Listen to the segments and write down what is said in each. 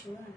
সুন্দর।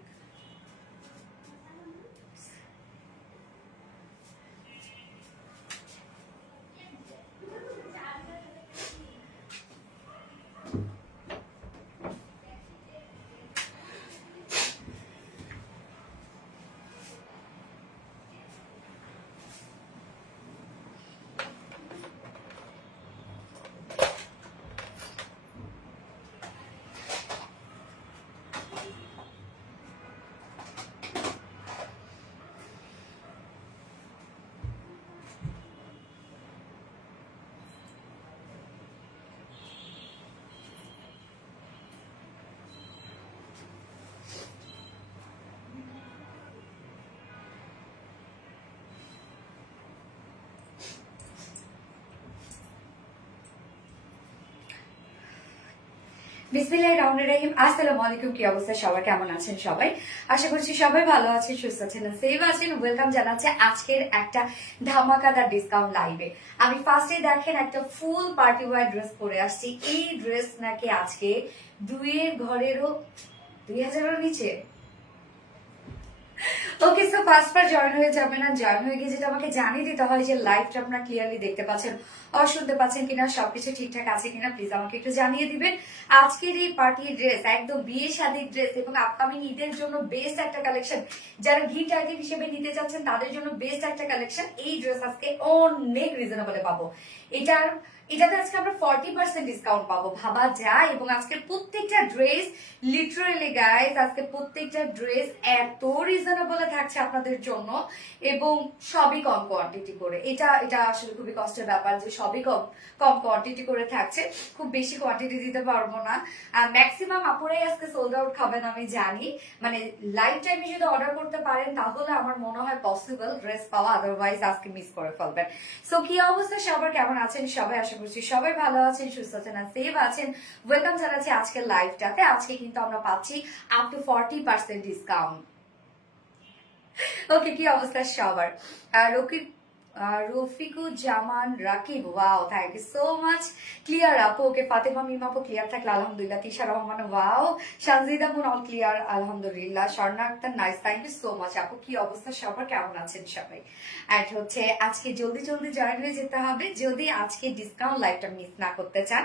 বিসমিল্লাহির রহমানির রহিম। আসসালামু আলাইকুম। কি অবস্থা সবার, কেমন আছেন সবাই? আশা করছি সবাই ভালো আছেন, সুস্থ আছেন, সেফ আছেন। ওয়েলকাম জানাচ্ছি আজকের একটা ধামাকাদার ডিসকাউন্ট লাইভে। আমি ফার্স্টে দেখেন একটা ফুল পার্টি ওয়্যার ড্রেস পরে আসছি। এই ড্রেস নাকি আজকে 2000-এরও নিচে। ওকে, সো ফার্স্ট জয়েন হয়ে যাবেন। আর জয়েন হয়ে গিয়ে যেটা আমাকে জানিয়ে দিতে হয় যে লাইভটা আপনারা ক্লিয়ারলি দেখতে পাচ্ছেন আর শুনতে পাচ্ছেন কিনা, সবকিছু ঠিকঠাক আছে কিনা, প্লিজ আমাকে একটু জানিয়ে দিবেন। আজকের এই পার্টি ড্রেস একদম বিয়ে শাদীর ড্রেস এবং আপকামিং ঈদের জন্য বেস্ট একটা কালেকশন। যারা গিফট আইটেম হিসেবে নিতে চাচ্ছেন তাদের জন্য বেস্ট একটা কালেকশন। এই ড্রেস আজকে অনেক রিজনেবলে পাবো। এটাতে আজকে আমরা 40% ডিসকাউন্ট পাবো, ভাবা যায়। এবং আজকের প্রত্যেকটা ড্রেস লিটারালি গাইস, আজকে প্রত্যেকটা ড্রেস এত রিজনেবলে থাকছে আপনাদের জন্য এবং সবই কম কোয়ান্টিটি করে। এটা আসলে খুবই কষ্টের ব্যাপার যে সবই কম কোয়ান্টিটি করে থাকছে। খুব বেশি কোয়ান্টিটি দিতে পারবো না। ম্যাক্সিমাম আপুরাই আজকে সোল্ড আউট খাবেন আমি জানি। মানে লাইফ টাইমে যদি অর্ডার করতে পারেন তাহলে আমার মনে হয় পসিবল ড্রেস পাওয়া, আদারওয়াইজ আজকে মিস করে ফেলবেন। সো কি অবস্থা সবার, কেমন আছেন সবাই? আশা করছি সবাই ভালো আছেন, সুস্থ আছেন আর সেফ আছেন। ওয়েলকাম জানাচ্ছি আজকের লাইভটাতে। আজকে কিন্তু আমরা পাচ্ছি আপ টু 40% ডিসকাউন্ট। ওকে, কি অবস্থা সবার? Rafiquzzaman Rakib, wow, thank you so much. Clear আপু, ওকে। ফাতেমা মিম আপু ক্লিয়ার থাকলে আলহামদুলিল্লাহ। Tisha Rahman, wow. Sanjida Moon all clear, আলহামদুলিল্লাহ। Swarna Akter, nice, thank you so much আপু। কি অবস্থা সবার, কেমন আছেন সবাই? এন্ড হচ্ছে আজকে জলদি জয়েন হয়ে যেতে হবে যদি আজকে ডিসকাউন্ট লাইভটা মিস না করতে চান।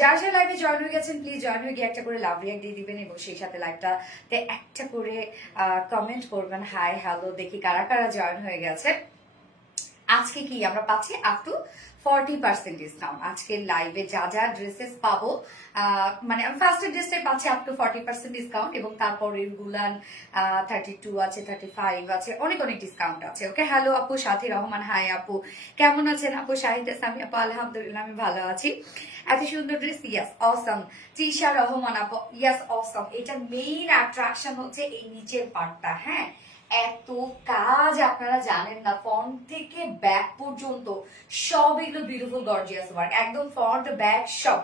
যার যার লাইভে জয়েন হয়ে গেছেন প্লিজ জয়েন হয়ে গিয়ে একটা করে লাভ রিয়াক্ট দিয়ে দিবেন এবং সেই সাথে লাইভটাতে একটা করে কমেন্ট করবেন, হাই হ্যালো, দেখি কারা কারা জয়েন হয়ে গেছে। আজকে কি আমরা পাচ্ছি আপ টু 40% ডিসকাউন্ট। আজকে লাইভে যা যা ড্রেসেস পাবো, মানে আমি ফার্স্ট ড্রেসটাই পাচ্ছি আপ টু 40% ডিসকাউন্ট এবং তারপরে গুলান 32 আছে, 35 আছে, অনেক ডিসকাউন্ট আছে। ওকে, হ্যালো আপু। সাথী রহমান, হাই আপু, কেমন আছেন আপু? শাহিদ সামি আপু, আলহামদুলিল্লাহ আমি ভালো আছি। এত সুন্দর ড্রেস, ইয়াস অসম। তৃষা রহমান আপু, ইয়াস অসম। এটা মেইন অ্যাট্রাকশন হচ্ছে এই নিচের পার্টটা। হ্যাঁ, এত কাজ আপনারা জানেন না, ফ্রন্ট থেকে ব্যাক পর্যন্ত সব এগুলো বিউটিফুল গর্জিয়াস ওয়ার্ক, একদম ফ্রন্ট ব্যাক সব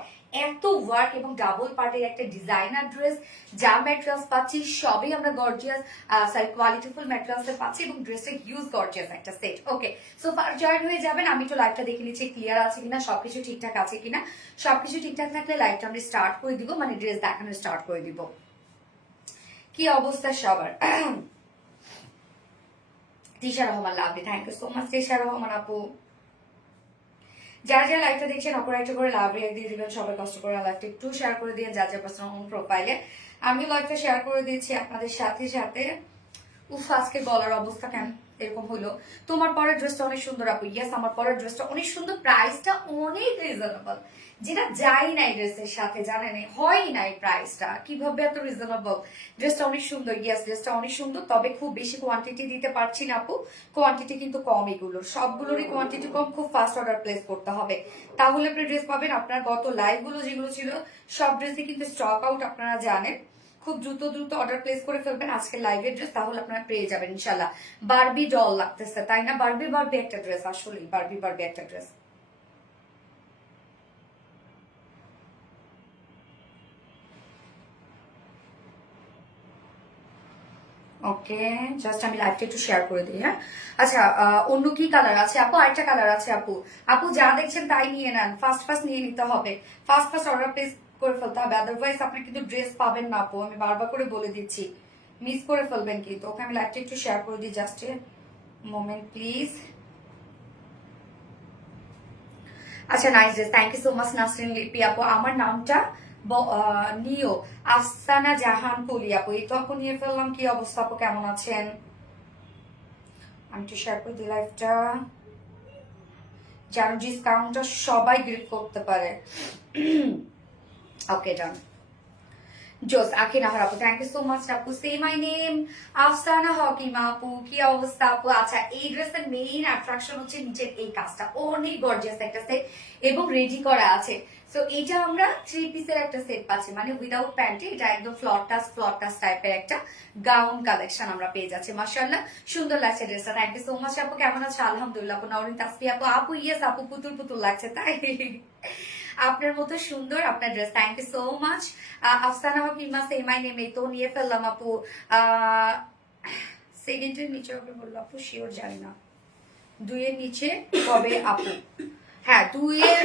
এত ওয়ার্ক এবং ডাবল পার্টের একটা ডিজাইনার ড্রেস। যা ম্যাটেরিয়ালস পাচ্ছি সবই আমরা গর্জিয়াস, কোয়ালিটিফুল ম্যাটেরিয়ালস পাচ্ছি এবং ড্রেসটা হিউজ গর্জিয়াস একটা সেট। ওকে, সো জয়েন হয়ে যাবেন। আমি একটু লাইভটা দেখে নিচ্ছি ক্লিয়ার আছে কিনা, সবকিছু ঠিকঠাক আছে কিনা। সবকিছু ঠিকঠাক থাকলে লাইভটা আমরা স্টার্ট করে দিব, মানে ড্রেস দেখানো স্টার্ট করে দিব। কি অবস্থা সবার? Tisha Rahman, lovely, thank you so much Tisha Rahman আপু। যারা যারা লাইভটা দেখছেন অপর একটা করে লাভ রিয়াক্ট দিয়ে দিবেন। সবাই কষ্ট করে লাইভটা একটু শেয়ার করে দিয়ে যার যার পার্সোনাল হোম প্রোফাইলে। আমি লাইভটা শেয়ার করে দিয়েছি আপনাদের সাথে সাথে। উফ, আজকে গলার অবস্থা কেন এরকম হলো? তোমার পরের ড্রেসটা অনেক সুন্দর আপু। ইয়েস, আমার পরের ড্রেসটা অনেক সুন্দর, প্রাইসটা অনেক রিজনেবল, যেটা যাই নাই ড্রেসের সাথে, জানেন হয় নাই প্রাইসটা কিভাবে এত রিজনেবল। ড্রেসটা অনেক সুন্দর, ইয়েস ড্রেসটা অনেক সুন্দর, তবে খুব বেশি কোয়ান্টিটি দিতে পারছি না আপু। কোয়ান্টিটি কিন্তু কম, এগুলোর সবগুলোরই কোয়ান্টিটি কম। খুব ফাস্ট অর্ডার প্লেস করতে হবে, তাহলে আপনি ড্রেস পাবেন। আপনার গত লাইভ গুলো যেগুলো ছিল সব ড্রেসই কিন্তু স্টক আউট, আপনারা জানেন। খুব দ্রুত অর্ডার প্লেস করে ফেলবেন আজকে লাইভের ড্রেস, তাহলে আপনারা পেয়ে যাবেন ইনশাল্লাহ। বারবি ডল লাগতেছে তাই না? বারবি একটা ড্রেস, আসলে বারবি একটা ড্রেস। ওকে, জাস্ট আমি লাইভটা একটু শেয়ার করে দিই। হ্যাঁ, আচ্ছা, অন্য কি কালার আছে আপু? আরেকটা কালার আছে আপু। আপু যা দেখছেন তাই নিয়ে নেন, ফার্স্ট নিয়ে নিতে হবে। ফার্স্ট অর্ডার প্লেস করে ফেলতে হবে, আদারওয়াইজ আপনি কিন্তু ড্রেস পাবেন না আপু, আমি বারবার করে বলে দিচ্ছি, মিস করে ফেলবেন কিন্তু। ওকে আমি লাইভটা একটু শেয়ার করে দিই, জাস্ট এ মোমেন্ট প্লিজ। আচ্ছা nice dress, thank you so much Nasrin Lipi আপু। আমার নামটা নিও আফসানা জাহান পলি আপু, এই তো আপু নিয়ে ফেললাম। কি অবস্থা আপু, কেমন আছেন? আমি একটু শেয়ার করে দিই লাইভটা, যেন ডিসকাউন্টটা সবাই গ্রিপ করতে পারে। ওকে ডান। জোস আখি নাহার আপু, থ্যাংক ইউ সো মাচ আপু। সে মাই নেম আফসানা হকিমা আপু, কি অবস্থা আপু? আচ্ছা, এই ড্রেসের মেইন অ্যাট্রাকশন হচ্ছে নিচের এই কাজটা, অনেক গর্জিয়াস একটা সেট এবং রেডি করা আছে। সো এটা আমরা 3 পিসের একটা সেট পাচ্ছি, মানে উইদাউট প্যান্টে। এটা একদম ফ্লটাস টাইপের একটা গাউন কালেকশন আমরা পেয়ে যাচ্ছি। মাশাআল্লাহ, সুন্দর লাগছে ড্রেসটা। থ্যাংক ইউ সো মাচ আপু। কেমন আছে? আলহামদুলিল্লাহ আপু। নওরিন তাসফি আপু, আপু ইয়েস আপু, পুতুল পুতুল লাগছে তাই? আপনার মতো সুন্দর আপনার dress, thank you so much. Afsana Hakima, say my name, এই তো নিয়ে ফেললাম আপু। সেকেন্ডের নিচে হবে বললো আপু, শিওর জানি না 2 এর নিচে কবে আপু? হ্যাঁ 2 এর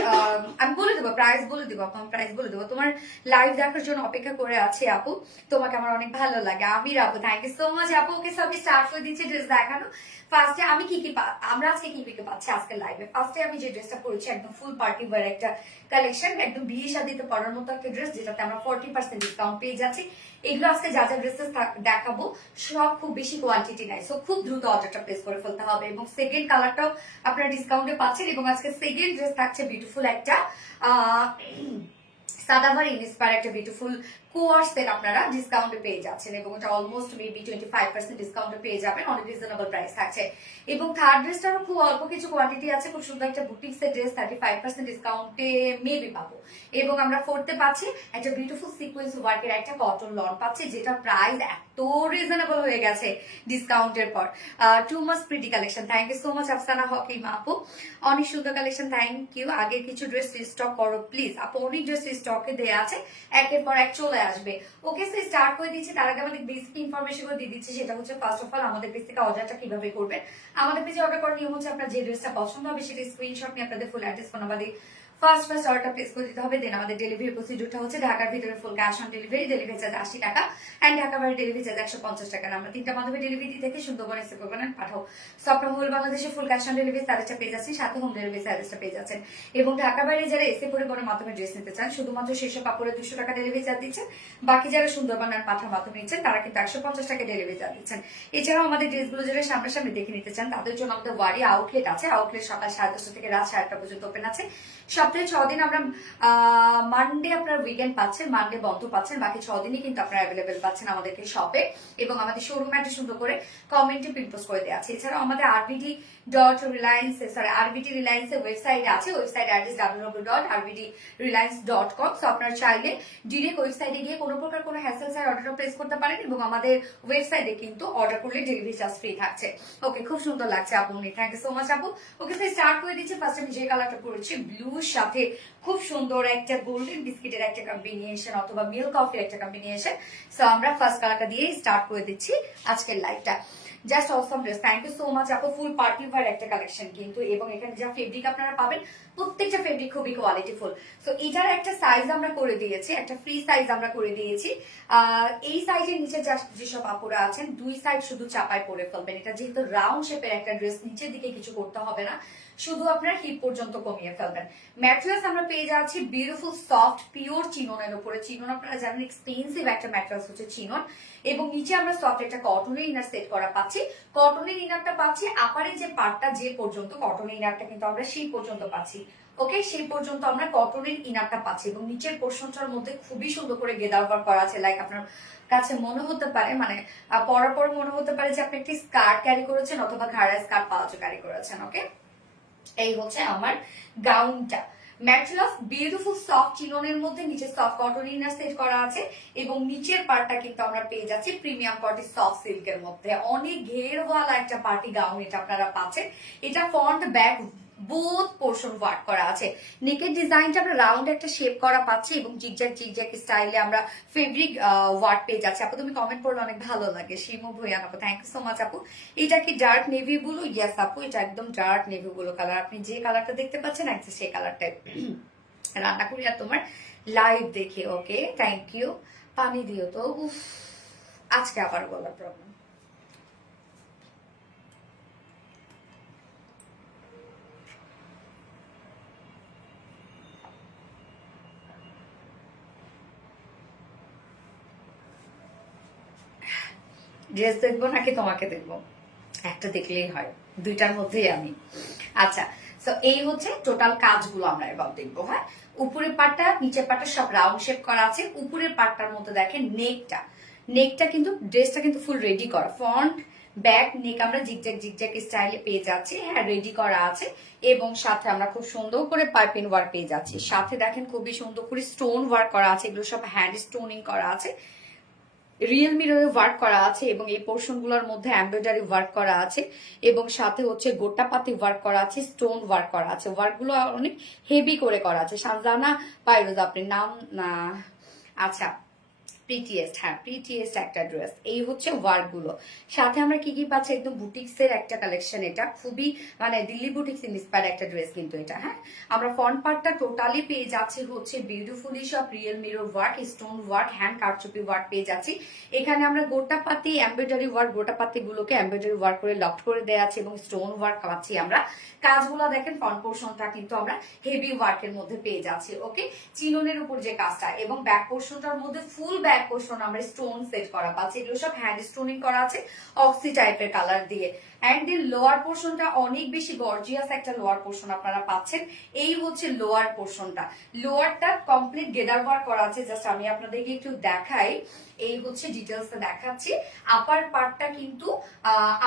আমি বলে দেবো, প্রাইস বলে দেবো আপু, প্রাইস বলে দেবো। তোমার লাইভ দেখার জন্য অপেক্ষা করে আছি আপু, তোমাকে আমার অনেক ভালো লাগে। আমির আপু, থ্যাংক ইউ সো মাচ আপু। ওকে সবই স্টার্ট করে দিচ্ছি ড্রেস দেখানো। ফার্স্টে আমি আমরা আজকে কি পাচ্ছি আজকে লাইভে। ফার্স্টে আমি যে ড্রেসটা পরেছি একদম ফুল পার্টি ওয়্যার একটা কালেকশন, একদম বিয়ে শাদিতে পরার মতো একটা ড্রেস, যেটাতে আমরা 40% ডিসকাউন্ট পেয়ে যাচ্ছি। এগুলো আজকে যা যা ড্রেসেস দেখাবো সব খুব বেশি কোয়ান্টিটি নাই, সো খুব দ্রুত অর্ডারটা প্লেস করে ফেলতে হবে। এবং সেকেন্ড কালারটাও আপনারা ডিসকাউন্টে পাচ্ছেন। এবং আজকে সেকেন্ড ড্রেস থাকছে বিউটিফুল একটা সাদাভার ইন্সপায়ার একটা বিউটিফুল কোয়ার্স সেট আপনারা ডিসকাউন্টে পেয়ে যাচ্ছেন, এবং এটা অলমোস্ট মেবি 25% ডিসকাউন্টে পেয়ে যাবেন, অনেক রিজনেবল প্রাইস থাকছে। এবং থার্ড ড্রেসটারও খুব অল্প কিছু কোয়ান্টিটি আছে, খুব সুন্দর একটা বুটিক্সের ড্রেস 35% ডিসকাউন্টে মেবি পাবো। এবং আমরা ফোর্থে পাচ্ছি একটা বিউটিফুল সিকোয়েন্স ওয়ার্কের একটা কটন লন পাচ্ছি, যেটা প্রাইস এত রিজনেবল হয়ে গেছে ডিসকাউন্টের পর। Too much pretty collection, thank you so much Afsana Hakima আপু, অনেক সুন্দর কালেকশন, থ্যাংক ইউ। আগে কিছু ড্রেস রিস্টক করো প্লিজ আপু, অনেক ড্রেস রিস্টকে দেওয়া আছে, একের পর এক চলে আসবে। ওকে সো স্টার্ট করে দিচ্ছি, তার আগে আমাদের বেসিক ইনফরমেশন দিয়ে দিচ্ছি, সেটা হচ্ছে ফার্স্ট অফ অল আমাদের পেজ থেকে অর্ডারটা কিভাবে করবেন। আমাদের পেজে অর্ডার করার নিয়ম হচ্ছে আপনার যে ড্রেসটা পছন্দ হবে সেটা স্ক্রিনশট নিয়ে আপনাদের ফুল অ্যাড্রেস ফোন নাম্বার দিয়ে ফার্স্ট অর্ডারটা প্লেস করে দিতে হবে। দেন আমাদের ডেলিভারি প্রসিডিউরটা হচ্ছে ঢাকার ভিতরে full cash on delivery, delivery charge 80 টাকা, এন্ড ঢাকা বাইরে ডেলিভারি চার্জ 150 টাকা। আমরা 3টা মাধ্যমে ডেলিভারি থেকে সুন্দরবন এসে করবেন পাঠাও। সো আপনার হোল বাংলাদেশে ফুল ক্যাশ অন ডেলিভারি সার্ভিসটা পেয়ে যাচ্ছেন, সাথে হোম ডেলিভারি সার্ভিসটা পেয়ে যাচ্ছেন। এবং ঢাকা বাইরে যারা এসে পরিবহনের মাধ্যমে ড্রেস নিতে চান, শুধুমাত্র সেসব কাপড়ে 200 টাকা ডেলিভারি চার্জ দিচ্ছেন। বাকি যারা সুন্দরবন আর পাঠার মাধ্যমে নিচ্ছেন তারা কিন্তু 150 টাকা ডেলিভারি চার্জ দিচ্ছেন। এছাড়াও আমাদের ড্রেসগুলো যারা সামনাসামনি দেখে নিতে চান তাদের জন্য আমাদের ওয়ারি আউটলেট আছে। আউটলেট সকাল 10:30 থেকে রাত 10:30 পর্যন্ত ওপেন আছে। সপ্তাহে 6 দিন আমরা মানডে আপনার উইকেন্ড পাচ্ছেন, মানডে বন্ধ পাচ্ছেন, বাকি 6 দিনই কিন্তু আপনারা অ্যাভেলেবেল পাচ্ছেন আমাদেরকে শপে। এবং আমাদের শোরুমে একটা সুন্দর করে কমেন্টে পিন পোস্ট করে দেওয়া আছে। এছাড়াও আমাদের আরবিডি রিলায়েন্সের ওয়েবসাইট আছে, ওয়েবসাইট অ্যাড্রেস www.rbdreliance.com। সো আপনারা চাইলে ডিরেক্ট ওয়েবসাইটে গিয়ে কোনো প্রকার কোনো হ্যাসেল ছাড়া অর্ডারটা প্লেস করতে পারেন, এবং আমাদের ওয়েবসাইটে কিন্তু অর্ডার করলে ডেলিভারি চার্জ ফ্রি থাকছে। ওকে, খুব সুন্দর লাগছে আপু, থ্যাংক ইউ সো মাচ আপু। ওকে স্যার স্টার্ট করে দিচ্ছি। ফার্স্ট আমি যে কালারটা পরেছি ব্লুর সাথে খুব সুন্দর একটা গোল্ডেন বিস্কিটের একটা কম্বিনেশন অথবা মিল্ক কফির একটা কম্বিনেশন। সো আমরা ফার্স্ট কালারটা দিয়ে স্টার্ট করে দিচ্ছি আজকের লাইভটা। Just awesome dress, thank you so much আপু। ফুল পার্টি ওয়্যার একটা কালেকশন কিন্তু, এবং এখানে যা ফেব্রিক আপনারা পাবেন প্রত্যেকটা ফেব্রিক খুবই কোয়ালিটিফুল। সো এটার একটা সাইজ আমরা করে দিয়েছি, একটা ফ্রি সাইজ আমরা করে দিয়েছি। এই সাইজের নিচে যেসব আপুরা আছেন 2 সাইড শুধু চাপায় পরে ফেলবেন। এটা যেহেতু রাউন্ড শেপের একটা ড্রেস, নিচের দিকে কিছু করতে হবে না, শুধু আপনার হিপ পর্যন্ত কমিয়ে ফেলবেন। ম্যাটেরিয়ালস আমরা পেয়ে যাচ্ছি বিউটিফুল সফট পিওর চিননের উপরে। চিনন আপনারা জানেন এক্সপেন্সিভ একটা ম্যাটেরিয়ালস হচ্ছে চিনন। এবং নিচে আমরা সফট একটা কটনের ইনার সেট করা পাচ্ছি। কটনের ইনারটা পাচ্ছি আপারের যে পার্টটা যে পর্যন্ত, কটনের ইনারটা কিন্তু আমরা সেই পর্যন্ত পাচ্ছি। ওকে, সেই পর্যন্ত আমরা কটনের ইনারটা পাচ্ছি। এবং নিচের পোর্শনটার মধ্যে খুবই সুন্দর করে গেদার ওয়ার্ক করা আছে। লাইক আপনার কাছে মনে হতে পারে, মানে পরার পর মনে হতে পারে যে আপনি একটি স্কার্ট ক্যারি করেছেন অথবা ঘাড়া স্কার্ট পালাচো ক্যারি করেছেন। ওকে, এই হচ্ছে আমার গাউনটা। ম্যাটেরিয়ালস বিউটিফুল সফট চিননের মধ্যে নিচে সফট কটন ইনার সেট করা আছে, এবং নিচের পার্টটা কিন্তু আমরা পেয়ে যাচ্ছি প্রিমিয়াম কোয়ালিটি সফট সিল্কের মধ্যে। অনেক ঘেরওয়ালা একটা পার্টি গাউন এটা আপনারা পাচ্ছেন। এটা front back both portion work করা আছে। নেকের ডিজাইনটা আমরা রাউন্ড একটা শেপ করা পাচ্ছি, এবং জিগজ্যাগ স্টাইলে আমরা ফেব্রিক ওয়ার্ক পেয়ে যাচ্ছি। আপু তুমি কমেন্ট করলে অনেক ভালো লাগে, শিমু ভুইয়ান আপু, থ্যাংক ইউ সো মাচ আপু। এটা কি ডার্ক নেভি ব্লু? ইয়েস আপু, এটা একদম ডার্ক নেভি ব্লু কালার। আপনি যে কালারটা দেখতে পাচ্ছেন একদম সেই কালারটাই। রান্না করি আর তোমার লাইভ দেখে। ওকে, থ্যাংক ইউ। পানি দিও তো। উফ, আজকে আবার গলার প্রবলেম। ড্রেস দেখবো নাকি তোমাকে দেখবো? একটা দেখলেই হয়, দুইটার মধ্যেই আমি। আচ্ছা, তো এই হচ্ছে টোটাল কাজগুলো আমরা এবার দেখবো। হ্যাঁ, উপরের পাটটা নিচের পাটটা সব রাউন্ড শেপ করা আছে। উপরের পাটটার মধ্যে দেখেন নেকটা, নেকটা কিন্তু ড্রেসটা কিন্তু ফুল রেডি করা, ফ্রন্ট ব্যাক নেক আমরা জিগজ্যাগ জিগজ্যাগ স্টাইলে পেয়ে যাচ্ছি। হ্যাঁ, রেডি করা আছে এবং সাথে আমরা খুব সুন্দর করে পাইপিং ওয়ার্ক পেয়ে যাচ্ছি। সাথে দেখেন খুবই সুন্দর করে স্টোন ওয়ার্ক করা আছে, এগুলো সব হ্যান্ড স্টোনিং করা আছে, রিয়েল মিররে ওয়ার্ক করা আছে এবং এই পোর্শন গুলোর মধ্যে এমব্রয়ডারি ওয়ার্ক করা আছে এবং সাথে হচ্ছে গোটাপাতি ওয়ার্ক করা আছে, স্টোন ওয়ার্ক করা আছে। ওয়ার্ক গুলো অনেক হেভি করে করা আছে। সানজানা পাইরোজ আপনি নাম না? আচ্ছা, প্রিটিয়েস্ট, হ্যাঁ প্রিটিয়েস্ট একটা ড্রেস। এই হচ্ছে ওয়ার্ক গুলো। সাথে আমরা কি কি পাচ্ছি, একদম বুটিক্স এর একটা কালেকশন। এটা খুবই মানে দিল্লি বুটিক্স ইন্সপায়ার্ড একটা ড্রেস কিন্তু এটা। হ্যাঁ, আমরা ফ্রন্ট পার্টটা টোটালি পেয়ে যাচ্ছি হচ্ছে বিউটিফুলি সব real mirror work, stone work, hand কারচুপি ওয়ার্ক পেয়ে যাচ্ছি। এখানে আমরা গোটাপাতি এমব্রয়ডারি ওয়ার্ক, গোটাপাতি গুলোকে এমব্রয়ডারি ওয়ার্ক করে লক করে দেওয়া আছে এবং স্টোন ওয়ার্ক পাচ্ছি আমরা। কাজগুলো দেখেন, ফ্রন্ট পোর্শনটা কিন্তু আমরা হেভি ওয়ার্কের মধ্যে পেয়ে যাচ্ছি। ওকে, চিননের উপর যে কাজটা এবং ব্যাক পোর্শনটার মধ্যে ফুল ব্যাক পোর্শন আমরা স্টোন সেট করা পাচ্ছি। এগুলো সব হ্যান্ড স্টোনিং করা আছে অক্সি টাইপের কালার দিয়ে। এন্ড দেন লোয়ার পোর্শনটা অনেক বেশি গর্জিয়াস একটা লোয়ার পোর্শন আপনারা পাচ্ছেন। এই হচ্ছে লোয়ার পোর্শনটা, লোয়ারটা কমপ্লিট গেদার ওয়ার্ক করা আছে। জাস্ট আমি আপনাদেরকে একটু দেখাই, এই হচ্ছে ডিটেলসটা দেখাচ্ছি। আপার পার্টটা কিন্তু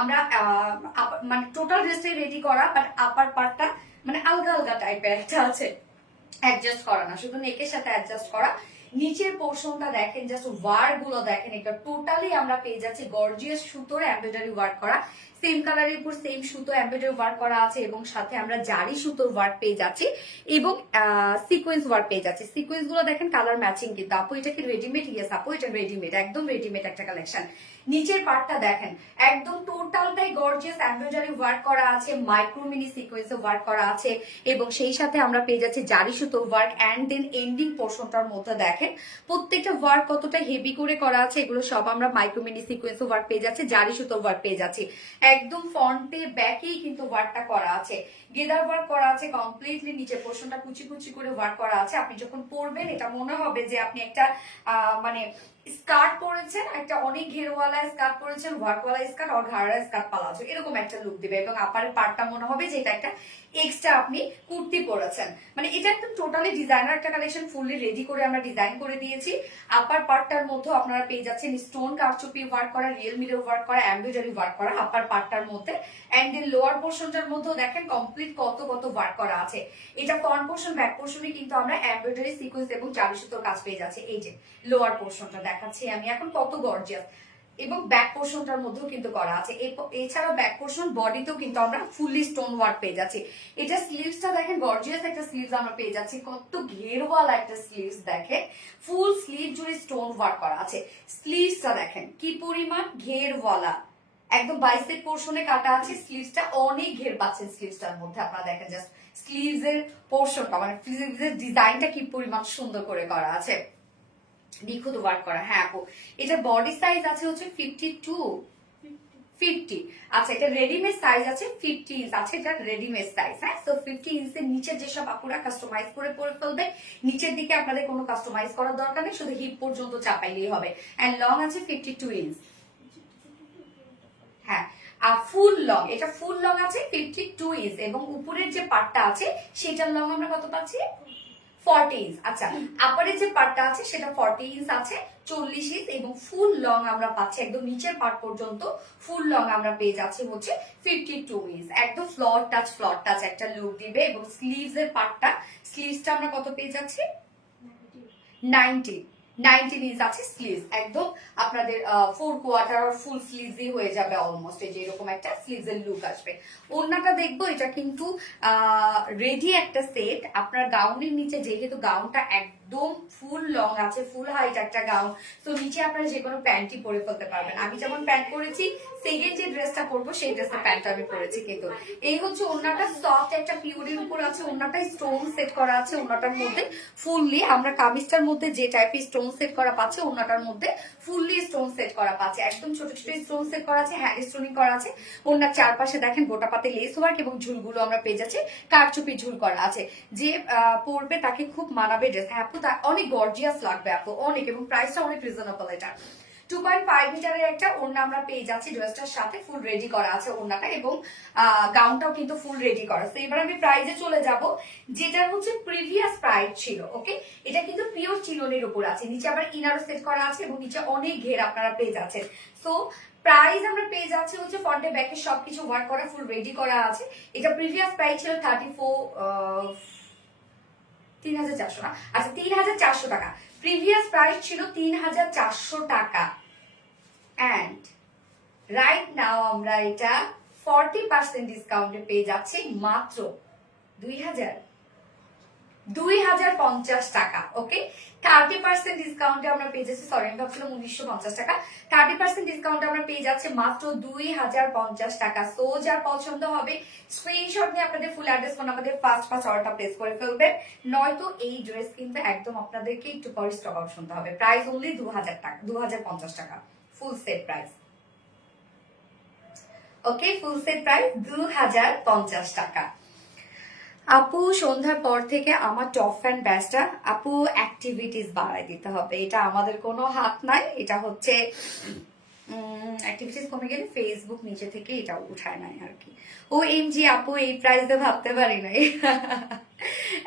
আমরা মানে টোটাল ড্রেসটাই রেডি করা, বাট আপার পার্টটা মানে আলগা আলগা টাইপের একটা আছে, অ্যাডজাস্ট করা না, শুধু নেকের সাথে অ্যাডজাস্ট করা। নিচের পোর্শনটা দেখেন, জাস্ট ওয়ার্ক গুলো দেখেন, এটা টোটালি আমরা পেয়ে যাচ্ছি গর্জিয়াস সুতোর এমব্রয়ডারি ওয়ার্ক করা। সেম কালারের উপর সেম সুতো এমব্রয়ডারি ওয়ার্ক করা আছে এবং সাথে আমরা জারি সুতোর ওয়ার্ক পেয়ে যাচ্ছি এবং সিকোয়েন্স ওয়ার্ক পেয়ে যাচ্ছি। সিকোয়েন্স গুলো দেখেন কালার ম্যাচিং কিন্তু। আপু এটা কি রেডিমেড? ইয়েস আপু, এটা রেডিমেড, একদম রেডিমেড একটা কালেকশন। নিচের পার্টটা দেখেন, একদম টোটালটাই গর্জিয়াস এমব্রয়ডারি ওয়ার্ক করা আছে, মাইক্রো মিনি সিকোয়েন্স ওয়ার্ক করা আছে এবং সেই সাথে আমরা পেয়ে যাচ্ছি জারি সুতোর ওয়ার্ক। এন্ড দেন এন্ডিং পোর্শনটার মধ্যে দেখেন প্রত্যেকটা ওয়ার্ক কতটা হেভি করে করা আছে। এগুলো সব আমরা মাইক্রো মিনি সিকোয়েন্স ওয়ার্ক পেয়ে যাচ্ছি, জারি সুতোর ওয়ার্ক পেয়ে যাচ্ছি। একদম ফ্রন্টে ব্যাকেই কিন্তু ওয়ার্কটা করা আছে, গেদার ওয়ার্ক করা আছে কমপ্লিটলি। নিচে পোর্শনটা কুচি কুচি করে ওয়ার্ক করা আছে। আপনি যখন পরবেন এটা মনে হবে যে আপনি একটা মানে স্কার্ট পরেছেন, একটা অনেক ঘেরওয়ালা স্কার্ট পরেছেন, ওয়ার্কওয়ালা স্কার্ট আর ঘাড়া স্কার্ট পালাজো, এরকম একটা লুক দিবে এবং আপারের পার্টটা মনে হবে যে এটা একটা এক্সট্রা আপনি কুর্তি পরেছেন। মানে এটা একদম টোটালি ডিজাইনার একটা কালেকশন, ফুললি রেডি করে আমরা ডিজাইন করে দিয়েছি। আপার পার্টটার মধ্যে আপনারা পেয়ে যাচ্ছেন স্টোন কারচুপি ওয়ার্ক করা, রিয়েল মিরর ওয়ার্ক করা, এমব্রয়ডারি ওয়ার্ক করা আপার পার্টটার মধ্যে। এন্ড দেন লোয়ার পোর্শনটার মধ্যেও দেখেন কমপ্লিট কত কত ওয়ার্ক করা আছে। এটা ফ্রন্ট পোর্শন, ব্যাক পোর্শনে কিন্তু আমরা এমব্রয়ডারি সিকোয়েন্স এবং জারি সুতোর কাজ পেয়ে যাচ্ছে। এই যে লোয়ার পোর্শনটা দেখাচ্ছি আমি এখন, কত গর্জিয়াস এবং ব্যাক পোর্শনটার মধ্যেও কিন্তু করা আছে। এছাড়াও ব্যাক পোর্শন বডিতেও কিন্তু আমরা ফুললি স্টোন ওয়ার্ক পেয়ে যাচ্ছি। এটা স্লিভসটা দেখেন, গর্জিয়াস একটা স্লিভস আমরা পেয়ে যাচ্ছি, কত ঘেরওয়ালা একটা স্লিভস দেখেন, ফুল স্লিভ জুড়ে স্টোন ওয়ার্ক করা আছে। স্লিভসটা দেখেন কি পরিমাণ ঘেরওয়ালা, একদম বাইসেপ পোর্শনে কাটা আছে। স্লিভসটা অনেক ঘের পাচ্ছেন স্লিভসটার মধ্যে। আপনারা দেখেন জাস্ট স্লিভস এর পোর্শনটা মানে স্লিভস এর ডিজাইনটা কি পরিমাণ সুন্দর করে করা আছে, নিখুঁত ওয়ার্ক করা। হ্যাঁ আপু, এটা বডি সাইজ আছে হচ্ছে 50। আচ্ছা, এটা রেডিমেড সাইজ আছে 50 ইঞ্চ আছে, এটা রেডিমেড সাইজ। হ্যাঁ, তো 50 ইঞ্চের নিচে যেসব আপুরা কাস্টমাইজ করে পরে ফেলবে, নিচের দিকে আপনাদের কোনো কাস্টমাইজ করার দরকার নেই, শুধু হিপ পর্যন্ত চাপাইলেই হবে। এন্ড লং আছে 52 ইঞ্চ। হ্যাঁ, ফুল লং, এটা ফুল লং আছে 52 ইঞ্চ এবং উপরের যে পার্টটা আছে সেটার লং আমরা কত পাচ্ছি? 40 ইঞ্চ। আচ্ছা, আপারের যে পার্টটা আছে সেটা 40 ইঞ্চ আছে, 40 ইঞ্চ এবং ফুল লং আমরা পাচ্ছি একদম নিচের পার্ট পর্যন্ত। ফুল লং আমরা পেয়ে যাচ্ছি হচ্ছে 52 ইঞ্চ। একদম ফ্লোর টাচ একটা লুক দিবে এবং স্লিভস এর পার্টটা, স্লিভসটা আমরা কত পেয়ে যাচ্ছি? 19 ইঞ্চ আছে স্লিভস। একদম আপনাদের 4/4 আর ফুল স্লিভসই হয়ে যাবে অলমোস্ট। এই যে এরকম একটা স্লিভস এর লুক আসবে। ওড়নাটা দেখবো, এটা কিন্তু রেডি একটা সেট। আপনার গাউনের নিচে যেহেতু গাউনটা একদম ফুল লং আছে, ফুল হাইট একটা গাউন। তো নিচে আপনারা যে কোনো প্যান্টই পরে ফেলতে পারবেন। আমি যেমন প্যান্ট পরেছি, সেকেন্ড যে ড্রেসটা পরবো সেই ড্রেসের প্যান্টটা আমি পরেছি। কিন্তু এই হচ্ছে ওড়নাটা, সফট একটা পিওরের উপর আছে, ওড়নাটা স্টোন সেট করা আছে ওড়নাটার মধ্যে ফুললি। আমরা কামিজটার মধ্যে যে টাইপের স্টোন সেট করা পাচ্ছি, ওড়নাটার মধ্যে ফুললি স্টোন সেট করা পাচ্ছে, একদম ছোট ছোট স্টোন সেট করা আছে, হ্যান্ড স্টোনিং করা আছে। ওড়নার চারপাশে দেখেন গোটা পাতে লেস ওয়ার্ক এবং ঝুলগুলো আমরা পেয়ে যাচ্ছি, কারচুপি ঝুল করা আছে। যে পরবে তাকে খুব মানাবে ড্রেস। হ্যাঁ আপু, তা অনেক গর্জিয়াস লাগবে আপু, অনেক, এবং প্রাইসটা অনেক রিজনেবল। এটা 2.5 মিটারের একটা ওড়না আমরা পেয়ে যাচ্ছি ড্রেসটার সাথে, ফুল রেডি করা আছে ওড়নাটা, এবং গাউনটাও কিন্তু ফুল রেডি করা। তো এবার আমি প্রাইজে চলে যাব, যেটার হচ্ছে প্রিভিয়াস প্রাইস ছিল। ওকে, এটা কিন্তু পিওর চিননের উপর আছে, নিচে আবার ইনারও সেট করা আছে এবং নিচে অনেক ঘের আপনারা পেয়ে যাচ্ছেন। সো প্রাইস আমরা পেয়ে যাচ্ছি হচ্ছে ফ্রন্টে ব্যাকে সবকিছু ওয়ার্ক করা, ফুল রেডি করা আছে। এটা প্রিভিয়াস প্রাইস ছিল 3,400 না, আচ্ছা 3,400 টাকা। প্রিভিয়াস প্রাইস ছিল 3,400 টাকা, অ্যান্ড রাইট নাও আমরা এটা 40% ডিসকাউন্টে পেয়ে যাচ্ছি মাত্র 2,050 টাকা। ওকে, 30% ডিসকাউন্টে আমরা পেয়ে যাচ্ছি, সরি আমি ভাবছিলাম 1,950 টাকা। 30% ডিসকাউন্টে আমরা পেয়ে যাচ্ছি মাত্র 2,050 টাকা। সো যার পছন্দ হবে স্ক্রিনশট নিয়ে আপনাদের ফুল অ্যাড্রেস ফোন আমাদের ফার্স্ট অর্ডারটা প্লেস করে ফেলবেন, নয়তো এই ড্রেস কিন্তু একদম আপনাদেরকে একটু পরে স্টক আউট শুনতে হবে। প্রাইস অনলি 2,000 টাকা, 2,050 টাকা ফুল সেট প্রাইস। ওকে, ফুল সেট প্রাইস 2,050 টাকা। আপু সন্ধ্যার পর থেকে আমার টপ ফ্যান ব্যাচটা আপু অ্যাক্টিভিটিস বাড়াই দিতে হবে, এটা আমাদের কোনো হাত নাই। এটা হচ্ছে অ্যাক্টিভিটিস কমে গেলে ফেসবুক নিচে থেকে এটা উঠায় নাই আর কি। ও এম জি আপু, এই প্রাইসে ভাবতে পারি নাই।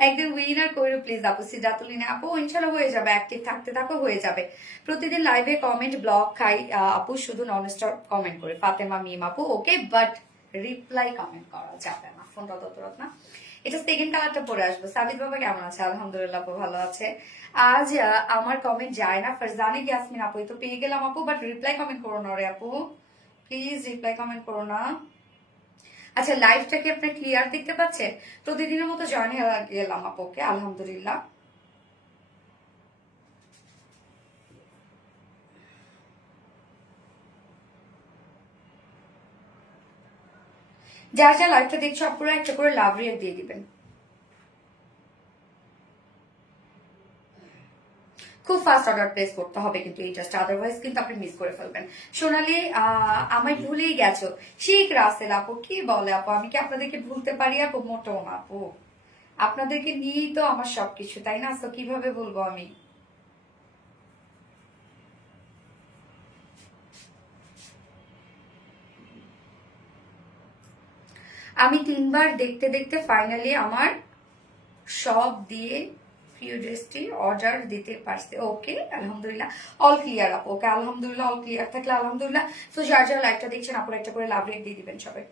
একদম উইনার করো প্লিজ আপু, সিদ্ধাতুলিনা আপু। ইনশাল্লাহ হয়ে যাবে, অ্যাক্টিভ থাকতে থাকো হয়ে যাবে। প্রতিদিন লাইভে কমেন্ট ব্লগ খাই আপু, শুধু নন স্টপ কমেন্ট করে। ফাতেমা মিম আপু, ওকে, বাট রিপ্লাই কমেন্ট করা যাবে না, ফোনটা তত না। এটা সেকেন্ড কালারটা পরে আসবো। সাবিত বাবা কেমন আছে? আলহামদুলিল্লাহ আপু ভালো আছে। আজ আমার কমেন্ট যায় না, ফারজানে ইয়াসমিন আপু তো পেয়ে গেলাম আপু, বাট রিপ্লাই কমেন্ট করো না রে আপু, প্লিজ রিপ্লাই কমেন্ট করো না। আচ্ছা, লাইভটা কি আপনি ক্লিয়ার দেখতে পাচ্ছেন? প্রতিদিনের মতো জয়েন হয়ে গেলাম আপুকে, আলহামদুলিল্লাহ। যার যা লাইভটা দেখছো আপুরা একটা করে লাভ রিয়েক্ট দিয়ে দিবেন। খুব ফাস্ট অর্ডার প্লেস করতে হবে কিন্তু এই জাস্ট, আদারওয়াইজ কিন্তু আপনি মিস করে ফেলবেন। সোনালি আমায় ভুলেই গেছো। শেখ রাসেল আপু, কি বলে আপু, আমি কি আপনাদেরকে ভুলতে পারি আপু? মোটেও না আপু, আপনাদেরকে নিয়েই তো আমার সবকিছু, তাই না? তো কিভাবে বলবো আমি? আমি 3বার দেখতে দেখতে ফাইনালি আমার সব দিয়ে প্রিয় ড্রেসটি অর্ডার দিতে পারছে। ওকে, আলহামদুলিল্লাহ অল ক্লিয়ার আপু। ওকে, আলহামদুলিল্লাহ অল ক্লিয়ার থাকলে আলহামদুলিল্লাহ। তো যার যারা লাইভটা দেখছেন আপুর একটা করে লাভ রেট দিয়ে দিবেন সবাই।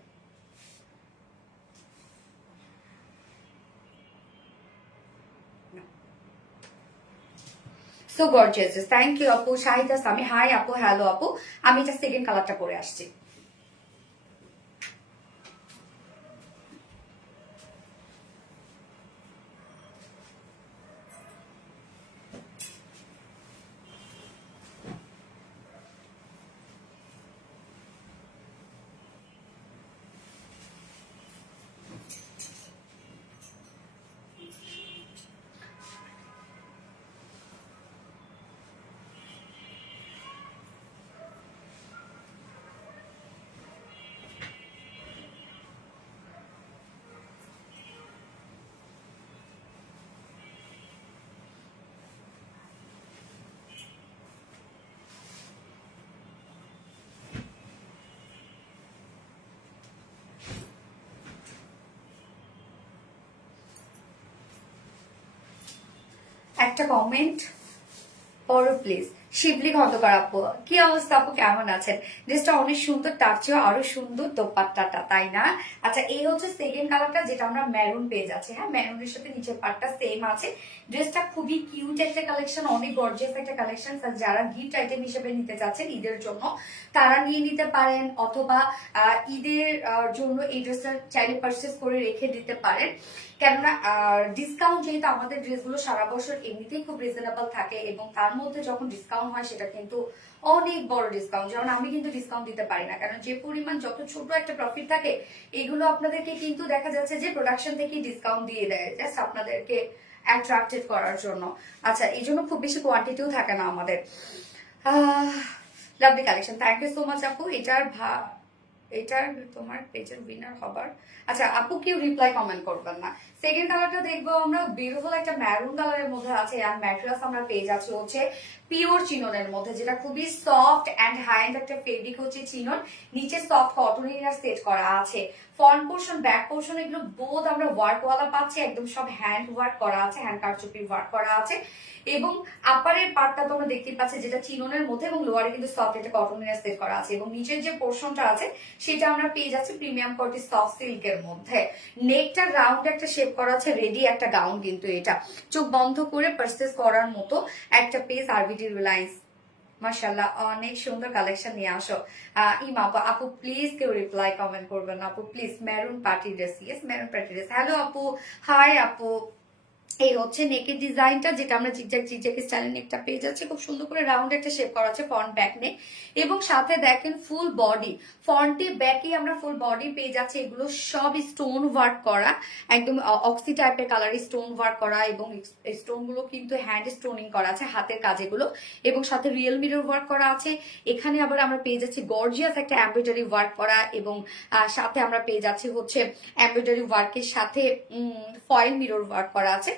সো গর্জিয়াস, থ্যাংক ইউ আপু। শাহিদা সামি, হাই আপু, হ্যালো আপু। আমি এটা সেকেন্ড কালারটা পরে আসছি। একটা কমেন্ট পড়ো প্লিজ। শিবলি খন্দকার আপু, কি অবস্থা আপু, কেমন আছেন? ড্রেসটা অনেক সুন্দর, তার চেয়েও আরো সুন্দর দোপাট্টাটা, তাই না? আচ্ছা, এই হচ্ছে সেকেন্ড কালারটা, যেটা আমরা মেরুন পেয়ে যাচ্ছি। হ্যাঁ, মেরুনের সাথে নিচের পার্টটা সেম আছে। ড্রেসটা খুবই কিউট একটা কালেকশন, অনেক গর্জিয়াস একটা কালেকশন। যারা গিফট আইটেম হিসেবে নিতে চাচ্ছেন ঈদের জন্য, তারা নিয়ে নিতে পারেন, অথবা ঈদের জন্য এই ড্রেসটা চাইলে পারচেস করে রেখে দিতে পারেন। কেননা ডিসকাউন্ট যেহেতু আমাদের ড্রেসগুলো সারা বছর এমনিতেই খুব রিজনেবল থাকে এবং তার মধ্যে যখন ডিসকাউন্ট হয় সেটা কিন্তু অনেক বড় ডিসকাউন্ট, যেমন আমি কিন্তু ডিসকাউন্ট দিতে পারি না, কারণ যে পরিমাণ যত ছোট একটা প্রফিট থাকে এগুলো আপনাদেরকে কিন্তু দেখা যাচ্ছে যে প্রোডাকশন থেকে ডিসকাউন্ট দিয়ে দেয় জাস্ট আপনাদেরকে অ্যাট্রাক্টেড করার জন্য। আচ্ছা, এই জন্য খুব বেশি কোয়ান্টিটিও থাকে না আমাদের। Lovely collection, thank you so much আপু। এটার তোমার পেজের উইনার হবার। আচ্ছা আপু, কেউ রিপ্লাই কমেন্ট করবেন না। সেকেন্ড কালারটা দেখবো আমরা, বিউটিফুল একটা ম্যারুন কালারের মধ্যে আছে, আর ম্যাটেরিয়ালস আমরা পেয়ে যাচ্ছি হচ্ছে পিওর চিননের মধ্যে, যেটা খুবই সফট অ্যান্ড হাই এন্ড একটা ফেব্রিক হচ্ছে চিনন। নিচে সফট কটন ইনার সেট করা আছে। ফ্রন্ট পোর্শন, ব্যাক পোর্শন এগুলো বোধ আমরা ওয়ার্ক ওয়ালা পাচ্ছি, একদম সব হ্যান্ড ওয়ার্ক করা আছে, হ্যান্ড কারচুপির ওয়ার্ক করা আছে। এবং আপারের পার্টটা তোমরা দেখতে পাচ্ছি যেটা চিননের মধ্যে, এবং লোয়ারে কিন্তু সফট একটা কটন ইনার সেট করা আছে। এবং নিচের যে পোর্শনটা আছে সেটা আমরা পেয়ে যাচ্ছি প্রিমিয়াম কোয়ালিটি সফট সিল্কের মধ্যে। নেকটা রাউন্ড একটা শেপ করা আছে, রেডি একটা গাউন কিন্তু এটা। চোখ বন্ধ করে পারচেজ করার মতো একটা পেজ আরবিডি রিলায়েন্স। মাশাআল্লাহ, অনেক সুন্দর কালেকশন নিয়ে আসো। ইমা আপু প্লিজ কেউ রিপ্লাই কমেন্ট করবেন না আপু please. Maroon party dress, yes maroon party dress. Hello আপু, হাই আপু। এই হচ্ছে নেকের ডিজাইনটা, যেটা আমরা জিগজ্যাগ স্টাইলের নেকটা পেয়ে যাচ্ছি। খুব সুন্দর করে রাউন্ড একটা শেপ করা আছে, ফ্রন্ট ব্যাক নেক, এবং সাথে দেখেন ফুল বডি, ফ্রন্টে ব্যাকে আমরা ফুল বডি পেয়ে যাচ্ছি। এগুলো সব স্টোন ওয়ার্ক করা, একদম অক্সি টাইপের কালারে স্টোন ওয়ার্ক করা, এবং স্টোন গুলো কিন্তু হ্যান্ড স্টোনিং করা আছে, হাতের কাজ এগুলো, এবং সাথে রিয়েল মিরর ওয়ার্ক করা আছে। এখানে আবার আমরা পেয়ে যাচ্ছি গর্জিয়াস একটা এমব্রয়ডারি ওয়ার্ক করা, এবং সাথে আমরা পেয়ে যাচ্ছি হচ্ছে এমব্রয়ডারি ওয়ার্কের সাথে ফয়েল মিরর ওয়ার্ক করা আছে,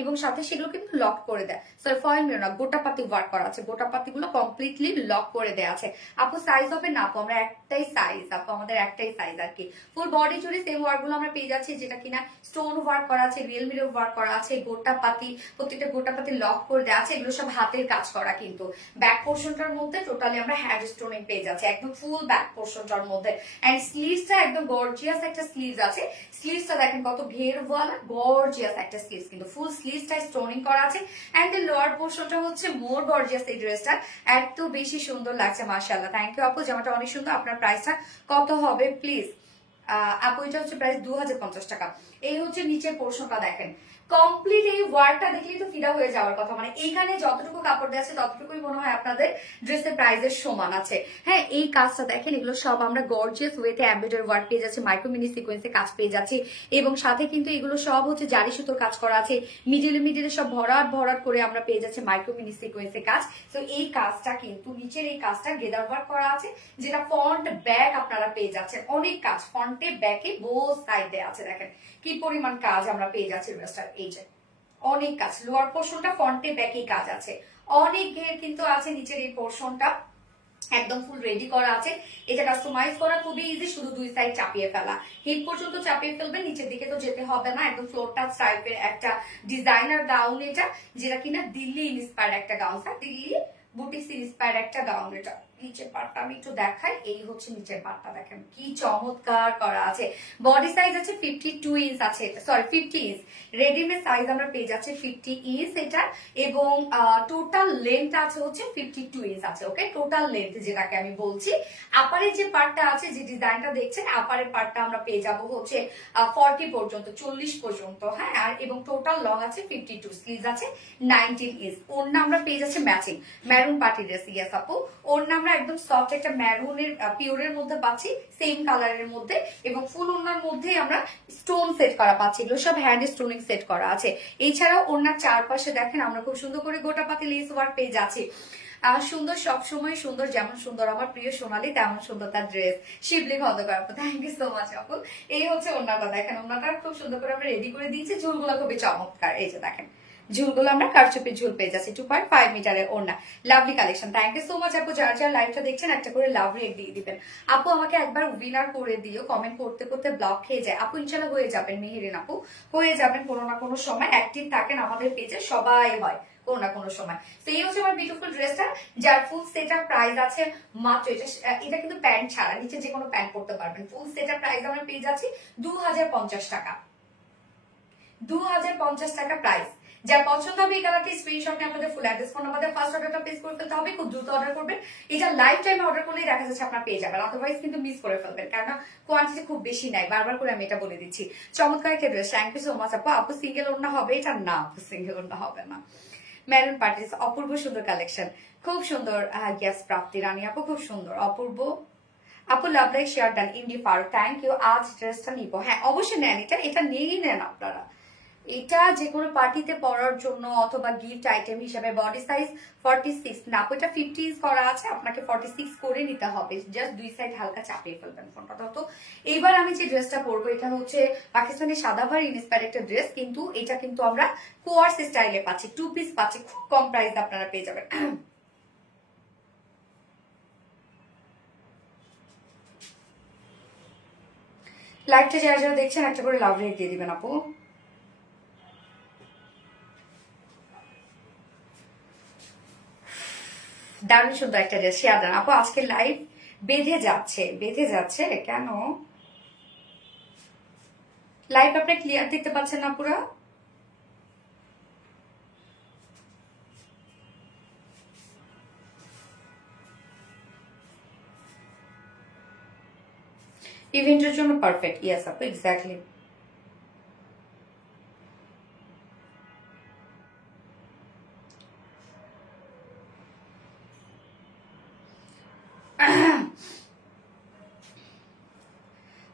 এবং সাথে সেগুলো কিন্তু লক করে দেয়। সরি, ফয়েল মিরর না, গোটাপাতি ওয়ার্ক করা আছে, গোটাপাতি গুলো কমপ্লিটলি লক করে দেয়া আছে। আপু সাইজ হবে না আপু, আমরা একটাই সাইজ আপু, আমাদের একটাই সাইজ আর কি। ফুল বডি জুড়ে সেম ওয়ার্ক গুলো আমরা পেয়ে যাচ্ছি, যেটা কিনা স্টোন ওয়ার্ক করা আছে, রিয়েল মিরর ওয়ার্ক করা আছে, গোটাপাতি, প্রত্যেকটা গোটাপাতি লক করে দেওয়া আছে। এগুলো সব হাতের কাজ করা কিন্তু। ব্যাক পোর্শনটার মধ্যে টোটালি আমরা হ্যান্ড স্টোনিং পেয়ে যাচ্ছি, একদম ফুল ব্যাক পোর্শনটার মধ্যে। এন্ড স্লিভসটা একদম গর্জিয়াস একটা স্লিভস আছে। স্লিভসটা দেখেন কত ঘেরওয়ালা গর্জিয়াস একটা স্লিভস, কিন্তু ফুল স্লিভসটা স্টোনিং করা আছে। এন্ড এর লোয়ার পোর্শনটা হচ্ছে মোর গর্জিয়াস। এই ড্রেসটা এত বেশি সুন্দর লাগছে, মাশাআল্লাহ। থ্যাংক ইউ আপু, জামাটা অনেক সুন্দর। আপনার প্রাইসটা কত হবে প্লিজ? আপু এটা হচ্ছে প্রাইস 2050 টাকা। এই হচ্ছে নিচের পোর্শনটা দেখেন, কমপ্লিট এই ওয়ার্কটা দেখলেই তো ফিদা হয়ে যাওয়ার কথা। মানে এইখানে যতটুকু কাপড় দেওয়া আছে ততটুকুই মনে হয় আপনাদের ড্রেসের প্রাইসের সমান আছে। হ্যাঁ, এই কাজটা দেখেন, এগুলো সব আমরা গর্জিয়াস ওয়েতে এমব্রয়ডারি ওয়ার্ক পেয়ে যাচ্ছি, মাইক্রো মিনি সিকোয়েন্সে কাজ পেয়ে যাচ্ছি, এবং সাথে কিন্তু এগুলো সব হচ্ছে জারি সুতোর কাজ করা আছে। মিডিলে সব ভরাট ভরাট করে আমরা পেয়ে যাচ্ছি মাইক্রো মিনি সিকোয়েন্সে কাজ। তো এই কাজটা কিন্তু নিচের এই কাজটা গেদার ওয়ার্ক করা আছে, যেটা ফ্রন্ট ব্যাক আপনারা পেয়ে যাচ্ছেন। অনেক কাজ ফ্রন্টে ব্যাকে বোথ সাইডে আছে, দেখেন কি পরিমাণ কাজ আমরা পেয়ে যাচ্ছি ড্রেসটার। এই যে অনেক কাজ, লোয়ার পোর্শনটা ফ্রন্টে ব্যাকে কাজ আছে, অনেক ঘের কিন্তু আছে। নিচের এই পোর্শনটা একদম ফুল রেডি করা আছে। এটা কাস্টমাইজ করা খুবই ইজি, শুধু দুই সাইড চাপিয়ে ফেলা, হিপ পর্যন্ত চাপিয়ে ফেলবেন, নিচের দিকে তো যেতে হবে না। একদম ফ্লোর টাচ টাইপের একটা ডিজাইনার গাউন এটা, যেটা কিনা দিল্লি ইন্সপায়ার্ড একটা গাউন, দিল্লি বুটিক্স ইন্সপায়ার্ড একটা গাউন এটা। নিচের পার্টটা আমি একটু দেখাই, এই হচ্ছে নিচের পার্টটা, দেখেন কি চমৎকার করা আছে। বডি সাইজ আছে 52 ইঞ্চ আছে, সরি 50 ইঞ্চ। রেডিমেড সাইজ আমরা পেয়ে যাচ্ছি 50 ইঞ্চ এটা, এবং টোটাল লেন্থ আছে হচ্ছে 52 ইঞ্চ আছে। ওকে, টোটাল লেন্থ যেটাকে আমি বলছি। আপারের যে পার্টটা আছে, যে ডিজাইনটা দেখছেন, আপারের পার্টটা আমরা পেয়ে যাবো হচ্ছে 40 পর্যন্ত, 40 পর্যন্ত। হ্যাঁ, আর এবং টোটাল লং আছে 52, স্লিভ আছে 19 ইঞ্চ। ওড়না আমরা পেয়ে যাচ্ছি matching maroon party dress. Yes আপু, ওড়না আমরা একদম সফট একটা মেরুনের পিওরের মধ্যে পাচ্ছি, সেম কালারের মধ্যে, এবং ফুল ওড়নার মধ্যে আমরা স্টোন সেট করা পাচ্ছি। এগুলো সব হ্যান্ড স্টোনিং সেট করা আছে। এছাড়াও ওড়নার চারপাশে দেখেন আমরা খুব সুন্দর করে গোটাপাতি লেস ওয়ার্ক পেয়ে যাচ্ছি। সুন্দর, সবসময় সুন্দর, যেমন সুন্দর আমার প্রিয় সোনালী তেমন সুন্দর তার ড্রেস। শিবলি খন্দকার আপু, থ্যাংক ইউ সো মাচ আপু। এই হচ্ছে ওড়নাটা, দেখেন ওড়নাটা খুব সুন্দর করে আমরা রেডি করে দিয়েছি। ঝুলগুলো খুবই চমৎকার, এই যে দেখেন ঝুলগুলো আমরা কারচুপির ঝুল পেয়ে যাচ্ছি। 2.5 মিটারের ওড়না, lovely collection. Thank you so much আপু। যারা যারা লাইভটা দেখছেন একটা করে লাভ রেট দিয়ে দিবেন। আপু আমাকে একবার উইনার করে দিও, কমেন্ট করতে করতে ব্লক খেয়ে যায় আপু। ইনশাল্লাহ হয়ে যাবেন মেহেরিন আপু, হয়ে যাবেন কোনো না কোনো সময়। অ্যাক্টিভ থাকেন আমাদের পেজে, সবাই হয় কোনো না কোনো সময়। তো এই হচ্ছে আমার বিউটিফুল ড্রেসটা, যার ফুল সেটার প্রাইস আছে মাত্র, এটা কিন্তু প্যান্ট ছাড়া, নিচে যে কোনো প্যান্ট পরতে পারবেন। ফুল সেটার প্রাইস আমরা পেয়ে যাচ্ছি 2050 টাকা, 2050 টাকা প্রাইস। যার পছন্দ হবে এই কালারটি স্ক্রিনশট নিয়ে আপনাদের full address phone number first অর্ডারটা প্লেস করে ফেলতে হবে, খুব দ্রুত অর্ডার করবেন। এটা লাইফ টাইমে অর্ডার করলেই দেখা যাচ্ছে আপনার পেয়ে যাবেন, আদারওয়াইজ কিন্তু মিস করে ফেলবেন, কারণ কোয়ান্টিটি খুব বেশি নাই, বারবার করে আমি এটা বলে দিচ্ছি। চমৎকার একটা dress, thank you so much আপু। আপু সিঙ্গেল ওড়না হবে এটা? না আপু সিঙ্গেল ওড়না হবে না। মেরুন পার্টিস, অপূর্ব সুন্দর কালেকশন, খুব সুন্দর। গ্যাস প্রাপ্তি রানী আপু, খুব সুন্দর, অপূর্ব আপু। লাভ লাইক শেয়ার ডান ইন্ডি ফারুক, থ্যাংক ইউ। আজ ড্রেসটা নিব, হ্যাঁ অবশ্যই নেন, এটা নিয়েই নেন আপনারা। এটা যে কোনো পার্টিতে পরার জন্য অথবা গিফট আইটেম হিসেবে। বডি সাইজ 46, না এটা 50 করা আছে, আপনাকে 46 করে নিতে হবে, জাস্ট দুই সাইড হালকা চাপিয়ে ফেলবেন ফোনটা। তো এইবার আমি যে ড্রেসটা পরবো এটা হচ্ছে পাকিস্তানি সাদাভার ইন্সপায়ার একটা ড্রেস, কিন্তু এটা কিন্তু আমরা কোয়ার্স স্টাইলে পাচ্ছি, 2 পিস পাচ্ছি, খুব কম প্রাইস আপনারা পেয়ে যাবেন। লাইভটা যারা যারা দেখছেন একটা করে লাভ রেট দিয়ে দিবেন আপু। দারুণ সুন্দর একটা ড্রেস, শেয়ার দেন আপু। আজকে লাইভ বেঁধে যাচ্ছে কেন? লাইভ আপনি ক্লিয়ার দেখতে পাচ্ছেন না পুরো? ইভেন্টের জন্য পারফেক্ট, ইয়েস আপু, এক্স্যাক্টলি।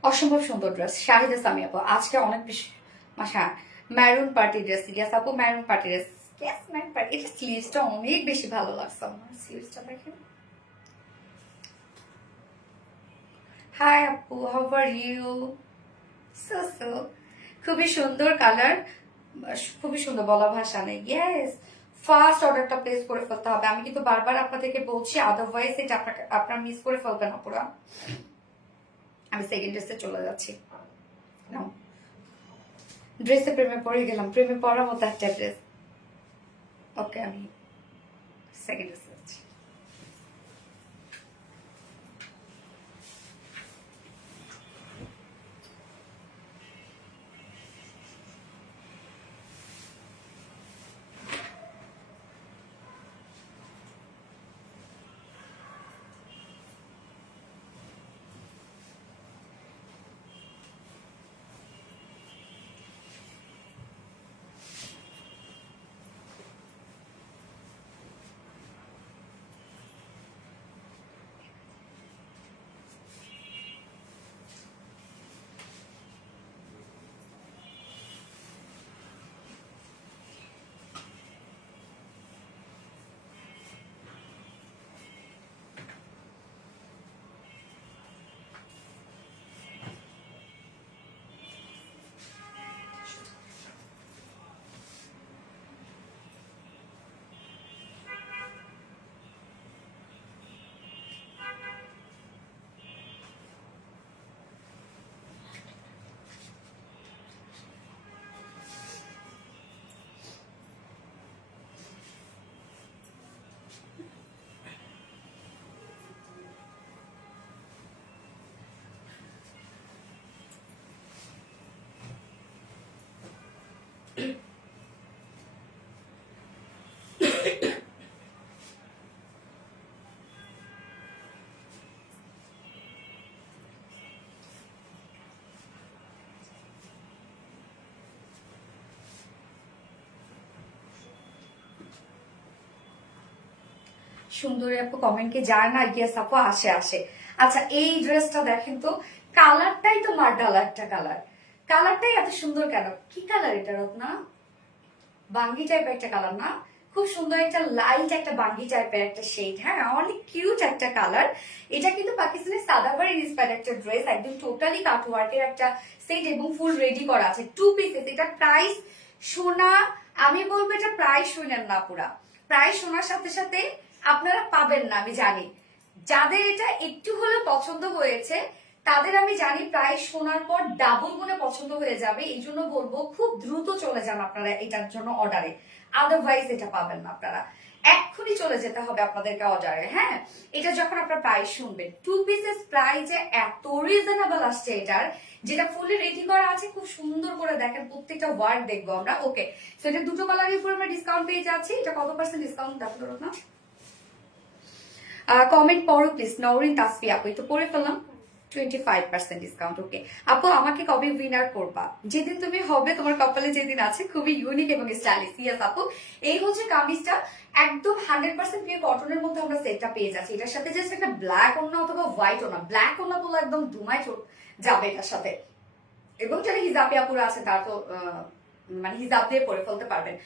অসম্ভব সুন্দর ড্রেস, শাহিদা সামি আপু আজকে অনেক বেশি মাসা। ম্যারুন পার্টি ড্রেস, ইয়েস আপু maroon party dress, yes maroon party. এটা স্লিভসটা অনেক বেশি ভালো লাগছে আমার, স্লিভসটা দেখেন। হাই আপু, হাউ আর ইউ? সো খুবই সুন্দর কালার, খুবই সুন্দর, বলা ভাষা নেই। ইয়েস, ফার্স্ট অর্ডারটা প্লেস করে ফেলতে হবে, আমি কিন্তু বারবার আপনাদেরকে বলছি, আদারওয়াইজ এটা আপনারা মিস করে ফেলবেন না পুরা। আমি সেকেন্ড ড্রেসে চলে যাচ্ছি। ড্রেসে প্রেমে পড়ে গেলাম, প্রেমে পড়ার মতো একটা ড্রেস। ওকে, আমি সেকেন্ড ড্রেসে যাচ্ছি। সুন্দরী আপু কমেন্ট কি যায় না? ইয়েস আপু, আসে আসে। আচ্ছা এই ড্রেসটা দেখেন তো, কালারটাই তো মার্ডালা একটা কালার, কালারটাই এত সুন্দর কেন? কি কালার এটা রত্না? বাঙ্গি টাইপের একটা কালার না? খুব সুন্দর একটা লাইট একটা বাঙ্গি টাইপের একটা শেড, হ্যাঁ অনেক কিউট একটা কালার। এটা কিন্তু পাকিস্তানি সাদাভার ইন্সপায়ার্ড একটা ড্রেস, একদম টোটালি কাটওয়ার্কের একটা সেট এবং ফুল রেডি করা আছে, 2 পিসেস। এটা প্রাইস সোনা, আমি বলবো এটা প্রাইস শুনেন না পুরা, প্রাইস শোনার সাথে সাথে আপনারা পাবেন না, আমি জানি। যাদের এটা একটু হলেও পছন্দ হয়েছে তাদের আমি জানি প্রায় শোনার পর ডাবল গুণে পছন্দ হয়ে যাবে, এই জন্য বলবো খুব দ্রুত চলে যান আপনারা এটার জন্য অর্ডারে, আদারওয়াইজ এটা পাবেন না আপনারা। এক্ষুনি চলে যেতে হবে আপনাদেরকে অর্ডারে। হ্যাঁ, এটা যখন আপনার প্রাইস শুনবেন, 2 পিসেস প্রাইসে এত রিজনেবল আসছে এটার, যেটা ফুলি রেডি করা আছে, খুব সুন্দর করে দেখেন প্রত্যেকটা ওয়ার্ড দেখবো আমরা। ওকে, সো এটা দুটো কালারের উপর আমরা ডিসকাউন্ট পেয়ে যাচ্ছি। এটা কত পার্সেন্ট ডিসকাউন্ট দেখো না? কমেন্ট পড়ো প্লিজ। নওরিন তাসফি আপু, একটু পড়ে ফেললাম। 25% ডিসকাউন্ট। ওকে আপু, আমাকে কবে উইনার করবা? যেদিন তুমি হবে, তোমার কপালে যেদিন আছে। খুবই ইউনিক এবং স্টাইলিশ। ইয়েস আপু, এই হচ্ছে কামিজটা, একদম 100% পিওর কটনের মধ্যে আমরা সেটটা পেয়ে যাচ্ছি। এটার সাথে জাস্ট একটা ব্ল্যাক ওড়না অথবা হোয়াইট ওড়না, ব্ল্যাক ওড়না বলে একদম ধুমায় যাবে এটার সাথে। এবং যারা হিজাবি আপুরা আছে তারা তো মানে হিজাব দিয়ে পরে ফেলতে পারবেন।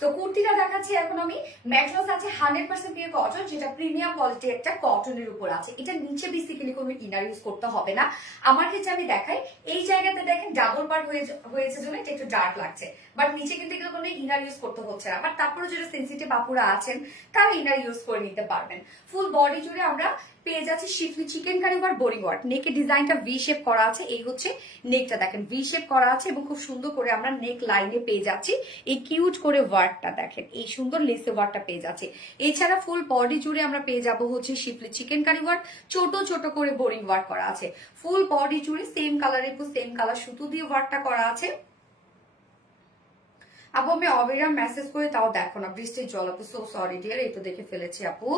তো কুর্তিটা দেখাচ্ছি এখন আমি। ম্যাট্রেস আছে 100% পিওর কটন, যেটা প্রিমিয়াম কোয়ালিটি একটা কটনের উপর আছে। এটা নিচে বেসিক্যালি কোনো ইনার ইউজ করতে হবে না। আমার ক্ষেত্রে আমি দেখাই, এই জায়গাতে দেখেন ডাবল পার্ট হয়েছে জন্য এটা একটু ডার্ক লাগছে, বাট নিচে কিন্তু কোনো ইনার ইউজ করতে হচ্ছে না। বাট তারপরে যারা সেন্সিটিভ আপুরা আছেন তারা ইনার ইউজ করে নিতে পারবেন। ফুল বডি জুড়ে আমরা পেয়ে যাচ্ছে শিফলি chikankari work boring work. নেকের ডিজাইনটা ভি শেপ করা আছে। এই হচ্ছে নেকটা, দেখেন ভি শেপ করা আছে এবং খুব সুন্দর করে আমরা নেক লাইনে পেয়ে যাচ্ছি এই কিউট করে ওয়ার্কটা। দেখেন এই সুন্দর লেসে ওয়ার্কটা পেয়ে যাচ্ছে। এছাড়া ফুল বডি জুড়ে আমরা পেয়ে যাব হচ্ছে শিফলি চিকেন কারি ওয়ার্ক, ছোট ছোট করে বোরিং ওয়ার্ক করা আছে। ফুল বডি জুড়ে সেম কালারের উপর সেম কালার সুতো দিয়ে ওয়ার্কটা করা আছে। আপু আমি অবিরাম মেসেজ করে তাও দেখো না, বৃষ্টির জল। আপু সো সরি ডিয়ার, এই তো দেখে ফেলেছি আপু।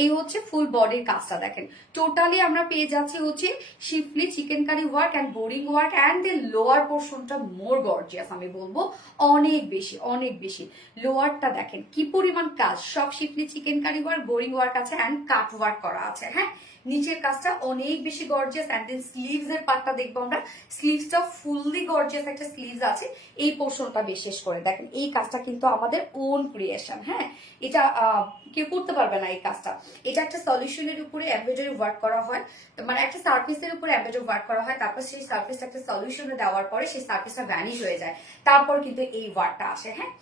এই হচ্ছে ফুল বডির কাজটা দেখেন। টোটালি আমরা পেয়ে যাচ্ছি হচ্ছে শিফলি chikankari work and boring work and এর লোয়ার পোর্শনটা মোর গর্জিয়াস, আমি বলবো অনেক বেশি অনেক বেশি। লোয়ারটা দেখেন কি পরিমাণ কাজ, সব শিফলি chikankari work, boring work আছে এন্ড কাট ওয়ার্ক করা আছে। হ্যাঁ, নিচের কাজটা অনেক বেশি গর্জিয়াস এন্ড দেন স্লিভস এর পার্টটা দেখবো আমরা। স্লিভসটা ফুললি গর্জিয়াস একটা স্লিভস আছে। এই পোর্শনটা বিশেষ করে দেখেন, এই কাজটা কিন্তু আমাদের ওন ক্রিয়েশন। হ্যাঁ, এটা কেউ করতে পারবে না এই কাজটা। এটা একটা সলিউশনের উপরে এমব্রয়ডারি ওয়ার্ক করা হয়, মানে একটা সার্ফেসের উপরে এমব্রয়ডারি ওয়ার্ক করা হয়, তারপর সেই সার্ফেসটা একটা সলিউশনে দেওয়ার পরে সেই সার্ফেসটা ভ্যানিশ হয়ে যায়, তারপর কিন্তু এই ওয়ার্কটা আসে। হ্যাঁ,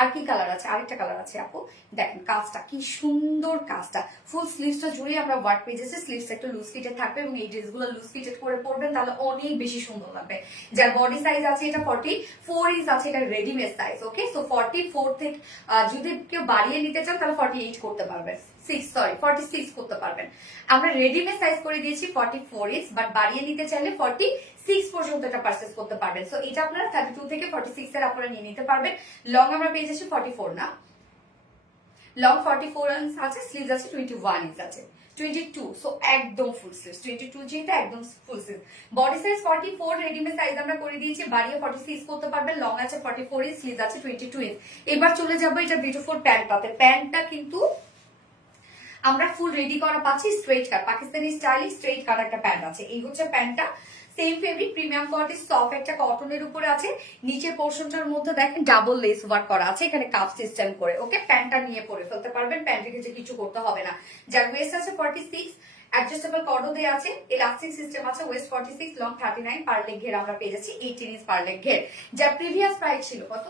আর কি কালার আছে? আরেকটা কালার আছে আপু, দেখেন কাজটা কি সুন্দর। কাজটা ফুল স্লিভসটা জুড়ে আমরা ওয়ার্ক পেয়ে যাচ্ছি। স্লিভসটা একটু লুজ ফিটেড থাকবে এবং এই ড্রেসগুলো লুজ ফিটেড করে পরবেন, তাহলে অনেক বেশি সুন্দর লাগবে। যার বডি সাইজ আছে এটা 44 ইঞ্চ আছে, এটা রেডিমেড সাইজ। ওকে, সো 44 থেকে যদি কেউ বাড়িয়ে নিতে চান তাহলে 48 করতে পারবেন, 46 করতে পারবেন। আমরা রেডিমেড সাইজ করে দিয়েছি 44 ইঞ্চ, বাট বাড়িয়ে নিতে চাইলে 46 পর্যন্ত এটা পারচেজ করতে পারবেন। সো এটা আপনারা 32 থেকে 46 এর আপনারা নিয়ে নিতে পারবেন। লং আমরা পেয়ে যাচ্ছি 44, না লং 44 ইঞ্চ আছে, স্লিভস আছে 21 ইঞ্চ আছে, 22। সো একদম ফুল স্লিভস, 22 যেটা একদম full sleeve. Body size 44, readymade size আমরা করে দিয়েছি, বাড়িয়ে 46 করতে পারবেন। লং আছে 44 ইঞ্চ, স্লিভস আছে 22 ইঞ্চ। এবার চলে যাবো এটা বিউটিফুল প্যান্টটাতে। প্যান্টটা কিন্তু আমরা ফুল রেডি করা পাচ্ছি, স্ট্রেট কাট পাকিস্তানি স্টাইলে স্ট্রেট কাট একটা প্যান্ট আছে। এই হচ্ছে প্যান্টটা, same fabric, premium quality, soft একটা কটনের উপরে আছে। নিচের পোর্শনটার মধ্যে দেখেন ডাবল লেস ওয়ার্ক করা আছে, এখানে কাপ সিস্টেম করে। ওকে, প্যান্টটা নিয়ে পরে ফেলতে পারবেন, প্যান্টের কিছু কিছু করতে হবে না। যার ওয়েস্ট আছে 46, অ্যাডজাস্টেবল কর্ডও দেয়া আছে, ইলাস্টিক সিস্টেম আছে। ওয়েস্ট 46, লং 39, পার লেগ ঘের আমরা পেয়ে যাচ্ছি 18 ইঞ্চ পার লেগ ঘের। যার প্রিভিয়াস প্রাইস ছিল কত?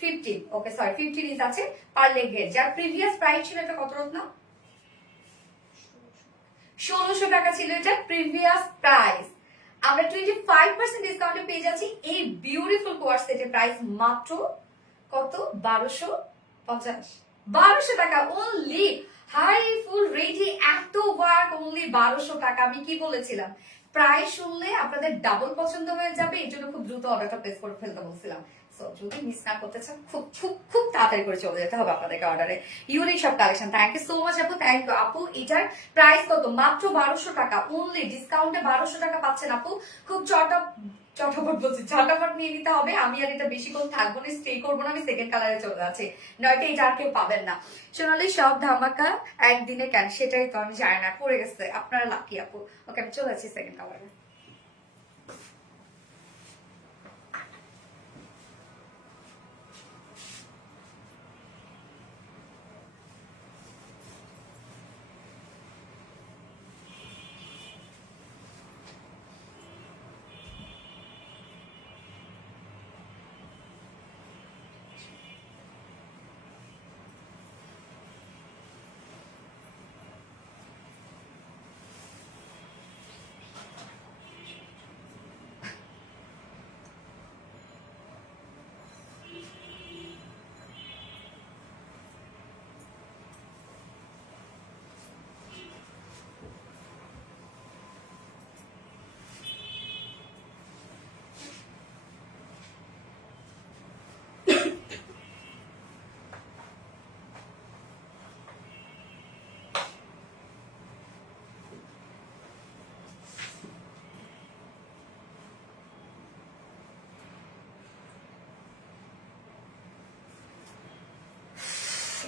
15। ওকে সরি, 15 ইঞ্চ আছে পার লেগ ঘের। যার প্রিভিয়াস প্রাইস ছিল এটা কত রত্না? 1600 টাকা ছিল এটা প্রিভিয়াস প্রাইস। আমরা 25% ডিসকাউন্টে পেয়ে যাচ্ছি এই বিউটিফুল কোয়ার সেটের প্রাইস মাত্র কত? 1250, 1200 টাকা অনলি। হাই ফুল রেডি এত ওয়ার্ক অনলি 1200 টাকা। আমি কি বলেছিলাম? প্রাইস শুনলে আপনাদের ডাবল পছন্দ হয়ে যাবে, এই জন্য খুব দ্রুত অর্ডারটা প্লেস করে ফেলতে বলছিলাম। যদি মিস না করতে চান খুব খুব খুব তাড়াতাড়ি করে চলে যেতে হবে আপনাদেরকে অর্ডারে। ইউনিক সব collection. Thank you so much আপু, থ্যাংক ইউ আপু। এটার প্রাইস কত? মাত্র 1200 টাকা অনলি। ডিসকাউন্টে 1200 টাকা পাচ্ছেন আপু। খুব চটাপট বলছি, ঝটাপট নিয়ে নিতে হবে। আমি আর এটা বেশিক্ষণ থাকবো না, স্টে করবো না, আমি সেকেন্ড কালারে চলে যাচ্ছি, নয়তো এটা আর কেউ পাবেন না। সোনালি সব ধামাকা একদিনে কেন? সেটাই তো আমি জানি না, পড়ে গেছে। আপনারা লাকি আপু। ওকে, আমি চলে যাচ্ছি সেকেন্ড কালারে।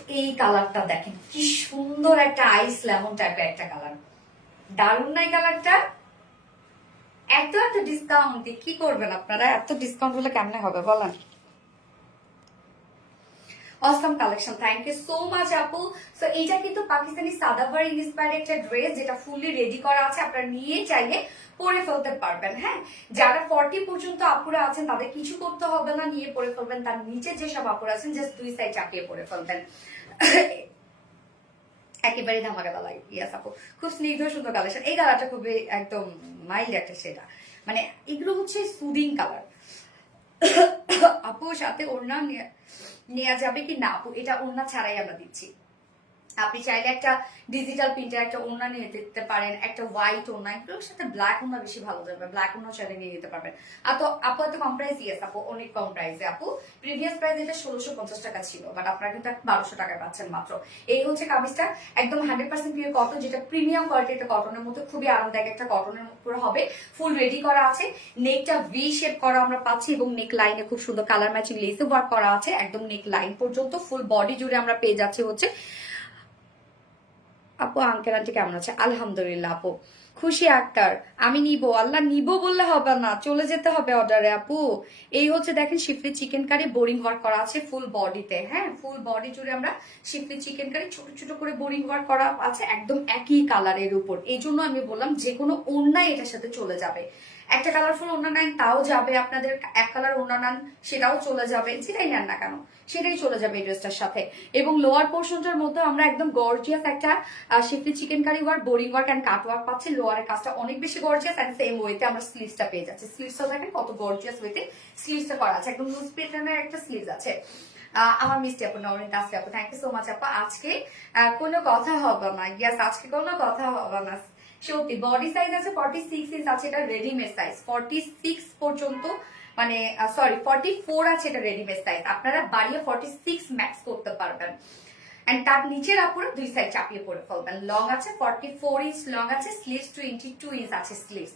এই কালারটা দেখেন কি সুন্দর একটা আইস লেমন টাইপের একটা কালার, দারুণ নাই কালারটা? এত এত ডিসকাউন্ট কি করবেন আপনারা? এত ডিসকাউন্ট হলে কেমনে হবে বলেন? Awesome collection, thank you so much আপু। সো এইটা কিন্তু পাকিস্তানি সাদাবার ইন্সপায়ার্ড একটা ড্রেস, যেটা ফুললি রেডি করা আছে, আপনারা নিয়ে চাইলে পরে ফেলতে পারবেন। হ্যাঁ, যারা 40 পর্যন্ত আপুরা আছেন তাদের কিছু করতে হবে না, নিয়ে পরে ফেলবেন। তার নিচে যেসব আপুরা আছেন জাস্ট দুই সাইড চাপিয়ে পরে ফেলবেন। একেবারে ধামাকাদার ইয়াস আপু, খুব স্নিগ্ধ সুন্দর কালেকশন। এই কালারটা খুবই একদম মাইল্ড একটা, সেটা মানে এগুলো হচ্ছে সুদিং কালার। আপু সাথে ওড়না নেওয়া যাবে কি না আপু? এটা ওড়না ছাড়াই আমরা দিচ্ছি। আপনি চাইলে একটা ডিজিটাল প্রিন্টের একটা ওড়না নিয়ে দিতে পারেন, একটা হোয়াইট ওড়না, এগুলোর সাথে ব্ল্যাক ওড়না বেশি ভালো যাবে, ব্ল্যাক ওড়না চাইলে নিয়ে নিতে পারবেন। আর তো আপু এত কম প্রাইস? ইয়েস আপু, অনেক কম প্রাইসে আপু। প্রিভিয়াস প্রাইস এটা 1650 টাকা ছিল, বাট আপনারা কিন্তু 1200 টাকায় পাচ্ছেন মাত্র। এই হচ্ছে কামিজটা, একদম 100% পিওর কটন, যেটা প্রিমিয়াম কোয়ালিটির একটা কটনের মধ্যে খুবই আরামদায়ক একটা কটনের উপরে হবে। ফুল রেডি করা আছে, নেকটা ভি শেপ করা আমরা পাচ্ছি, এবং নেক লাইনে খুব সুন্দর কালার ম্যাচিং লেসে ওয়ার্ক করা আছে একদম নেক লাইন পর্যন্ত। ফুল বডি জুড়ে আমরা পেয়ে যাচ্ছি হচ্ছে। আপু আঙ্কেল আন্টি কেমন আছে? আলহামদুলিল্লাহ আপু। খুশি আক্তার, আমি নিব। আল্লাহ নিব বললে হবে না, চলে যেতে হবে অর্ডারে আপু। এই হচ্ছে দেখেন শিফলি চিকেন কারি, বোরিং ওয়ার্ক করা আছে ফুল বডিতে। হ্যাঁ, ফুল বডি জুড়ে আমরা শিফলি চিকেন কারি ছোট ছোট করে বোরিং ওয়ার্ক করা আছে, একদম একই কালারের উপর। এই জন্য আমি বললাম যে কোনো ওড়নাই এটার সাথে চলে যাবে। একটা কালারফুল ওড়না নেন তাও যাবে, আপনাদের এক কালার ওড়না নেন সেটাও চলে যাবে, যেটাই নেন না কেন সেটাই চলে যাবে এই ড্রেসটার সাথে। এবং লোয়ার পোর্শনটার মধ্যে আমরা একদম গর্জিয়াস একটা শিফলি chikankari work, boring work and cut work পাচ্ছি। লোয়ারের কাজটা অনেক বেশি গর্জিয়াস, এন্ড সেম ওয়েতে আমরা স্লিভসটা পেয়ে যাচ্ছি। স্লিভসটা দেখেন কত গর্জিয়াস ওয়েতে স্লিভসটা করা আছে, একদম লুজ প্যাটার্নের একটা স্লিভস আছে। আমার মিষ্টি আপু, নরেন কাছে আপু, থ্যাংক ইউ সো মাচ আপু। আজকে কোনো কথা হবে না, ইয়াস আজকে কোনো কথা হবে না। সত্যি বডি সাইজ আছে 46 ইঞ্চ আছে, এটা রেডিমেড সাইজ 46 পর্যন্ত, মানে সরি 44 আছে এটা রেডিমেড সাইজ। আপনারা বাড়িয়ে 46 ম্যাক্স করতে পারবেন। এন্ড তার নিচের আপুরা দুই সাইড চাপিয়ে পরে ফেলবেন। লং আছে 44 ইঞ্চ লং আছে, স্লিভস 22 ইঞ্চ আছে স্লিভস।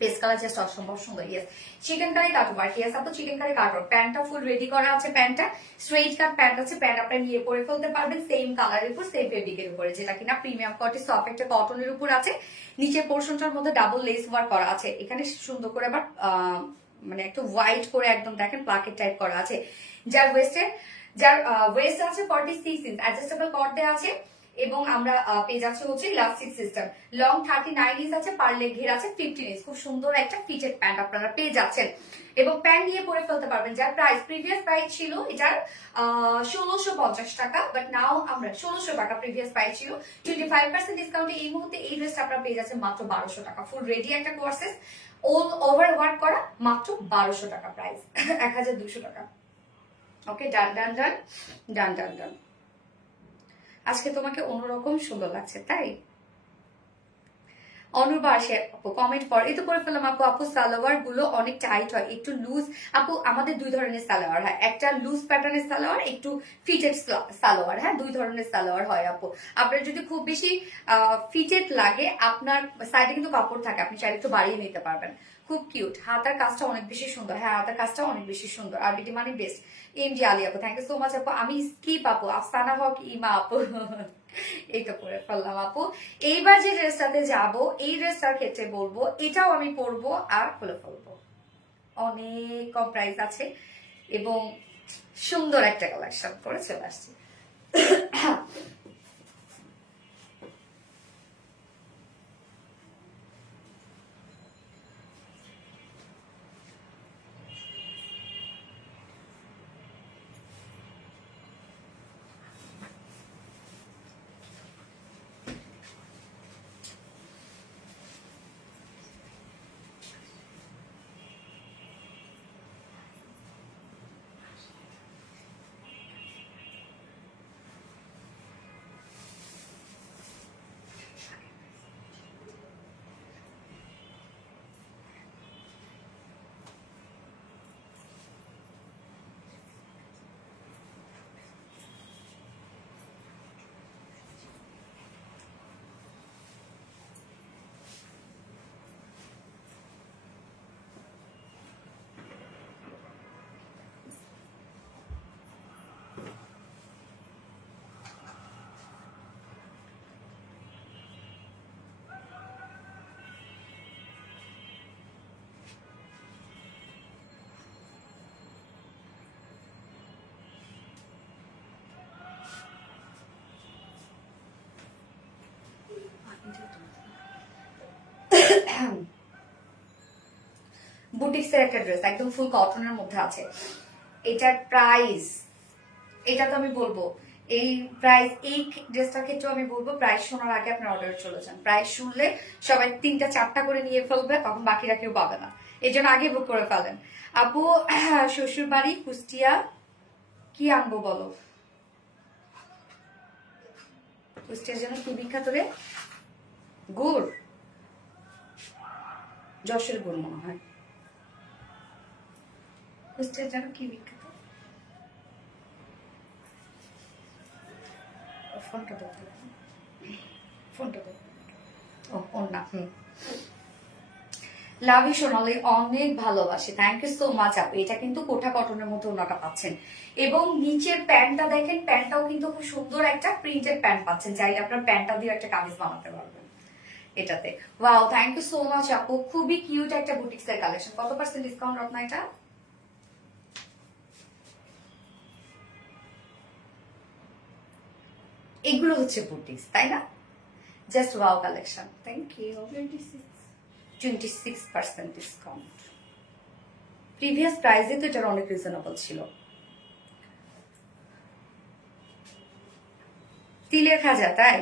পেস্ট কালার জাস্ট অসম্ভব সুন্দর। Yes, chikankari cutwork. Yes আপু, চিকেন কারি কাটওয়ার্ক। প্যান্টটা ফুল রেডি করা আছে, প্যান্টটা স্ট্রেইট কাট প্যান্ট আছে। প্যান্ট আপনারা নিয়ে পরে ফেলতে পারবেন সেম কালারের উপর, সেম ফেব্রিকের উপরে, যেটা কিনা প্রিমিয়াম কোয়ালিটি সফট একটা কটনের উপর আছে। নিচের পোর্শনটার মধ্যে ডাবল লেস ওয়ার্ক করা আছে। এখানে সুন্দর করে আবার মানে একটু হোয়াইট করে একদম দেখেন প্লাকেট টাইপ করা আছে। যার ওয়েস্ট আছে 46 ইঞ্চ, অ্যাডজাস্টেবল কট দেওয়া আছে। এবং আমরা পেয়ে যাচ্ছি হচ্ছে ইলাস্টিক সিস্টেম। লং 39 ইঞ্চ আছে, পার লেগ ঘের আছে 15 ইঞ্চ। খুব সুন্দর একটা ফিটেড প্যান্ট আপনারা পেয়ে যাচ্ছেন, এবং প্যান্ট নিয়ে পরে ফেলতে পারবেন। যার প্রাইস প্রিভিয়াস প্রাইস ছিল এটার 1650 টাকা, বাট নাও আমরা 1600 টাকা প্রিভিয়াস প্রাইস ছিল। 25% ডিসকাউন্টে এই মুহূর্তে এই ড্রেসটা আপনারা পেয়ে যাচ্ছেন মাত্র 1200 টাকা। ফুল রেডি একটা কোর্সেস অল ওভার ওয়ার্ক করা, মাত্র 1200 টাকা প্রাইস, 1200 টাকা। ওকে, ডান ডান ডান ডান ডান ডান। আজকে তোমাকে অন্যরকম সুন্দর লাগছে, তাই? অনুর্বা আসে আপু কমেন্ট পর এই তো করে ফেললাম আপু। আপু সালোয়ার গুলো অনেক টাইট হয়, একটু লুজ। আপু আমাদের দুই ধরনের সালোয়ার হয়, একটা লুজ প্যাটার্নের সালোয়ার, একটু ফিটেড সালোয়ার। হ্যাঁ, দুই ধরনের সালোয়ার হয় আপু। আপনার যদি খুব বেশি ফিটেড লাগে, আপনার সাইডে কিন্তু কাপড় থাকে, আপনি চাইলে একটু বাড়িয়ে নিতে পারবেন। খুব কিউট, হাতার কাজটা অনেক বেশি সুন্দর। হ্যাঁ, হাতার কাজটা অনেক বেশি সুন্দর। আর বিটি মানে বেস্ট। এমডি আলী আপু, থ্যাংক ইউ সো মাচ আপু। আমি স্কিপ আপু, আফসানা হক ইমা আপু। এই তো করে ফেললাম আপু। এইবার যে ড্রেসটাতে যাব, এই ড্রেসটার ক্ষেত্রে বলবো এটাও আমি পরবো আর খুলে ফেলবো। অনেক কম প্রাইস আছে এবং সুন্দর একটা কালেকশন করে চলে আসছি। বুটিক্সের একটা ড্রেস একদম ফুল কটনের মধ্যে আছে। এটার প্রাইস, এটা তো আমি বলবো এই প্রাইস, এই ড্রেসটার ক্ষেত্রে আমি বলবো প্রাইস শোনার আগে আপনার অর্ডার চলে যান। প্রাইস শুনলে সবাই 3টা 4টা করে নিয়ে ফেলবে, তখন বাকিরা কেউ পাবে না, এই জন্য আগে বুক করে ফেলেন। আপু শ্বশুর বাড়ি কুষ্টিয়া, কি আনবো বলো? কুষ্টিয়ার জন্য কি বিখ্যাত রে? গুড়, যশোর গুড় মনে হয়। কুষ্টিয়ার জন্য কি বিখ্যাত? ফোনটা ধরতে, ফোনটা ধর। ও ওনা, লাভ ইউ সোনালি, অনেক ভালোবাসে, থ্যাংক ইউ সো মাচ আপু। এটা কিন্তু কোঠা কটনের মধ্যে ওনাটা পাচ্ছেন, এবং নিচের প্যান্টটা দেখেন, প্যান্টটাও কিন্তু খুব সুন্দর একটা প্রিন্টেড প্যান্ট পাচ্ছেন, চাইলে আপনার প্যান্টটা দিয়ে একটা কামিজ বানাতে পারবেন এটাতে। Wow, thank you so much আপু, খুবই কিউট একটা বুটিক্স এর কালেকশন। কত পার্সেন্ট ডিসকাউন্ট আপনার এটা? এগুলো হচ্ছে বুটিক্স, তাই না? Just wow collection, thank you. 26% discount, previous প্রাইসে তো এটার অনেক রিজনেবল ছিল। তিলের খাজা, তাই?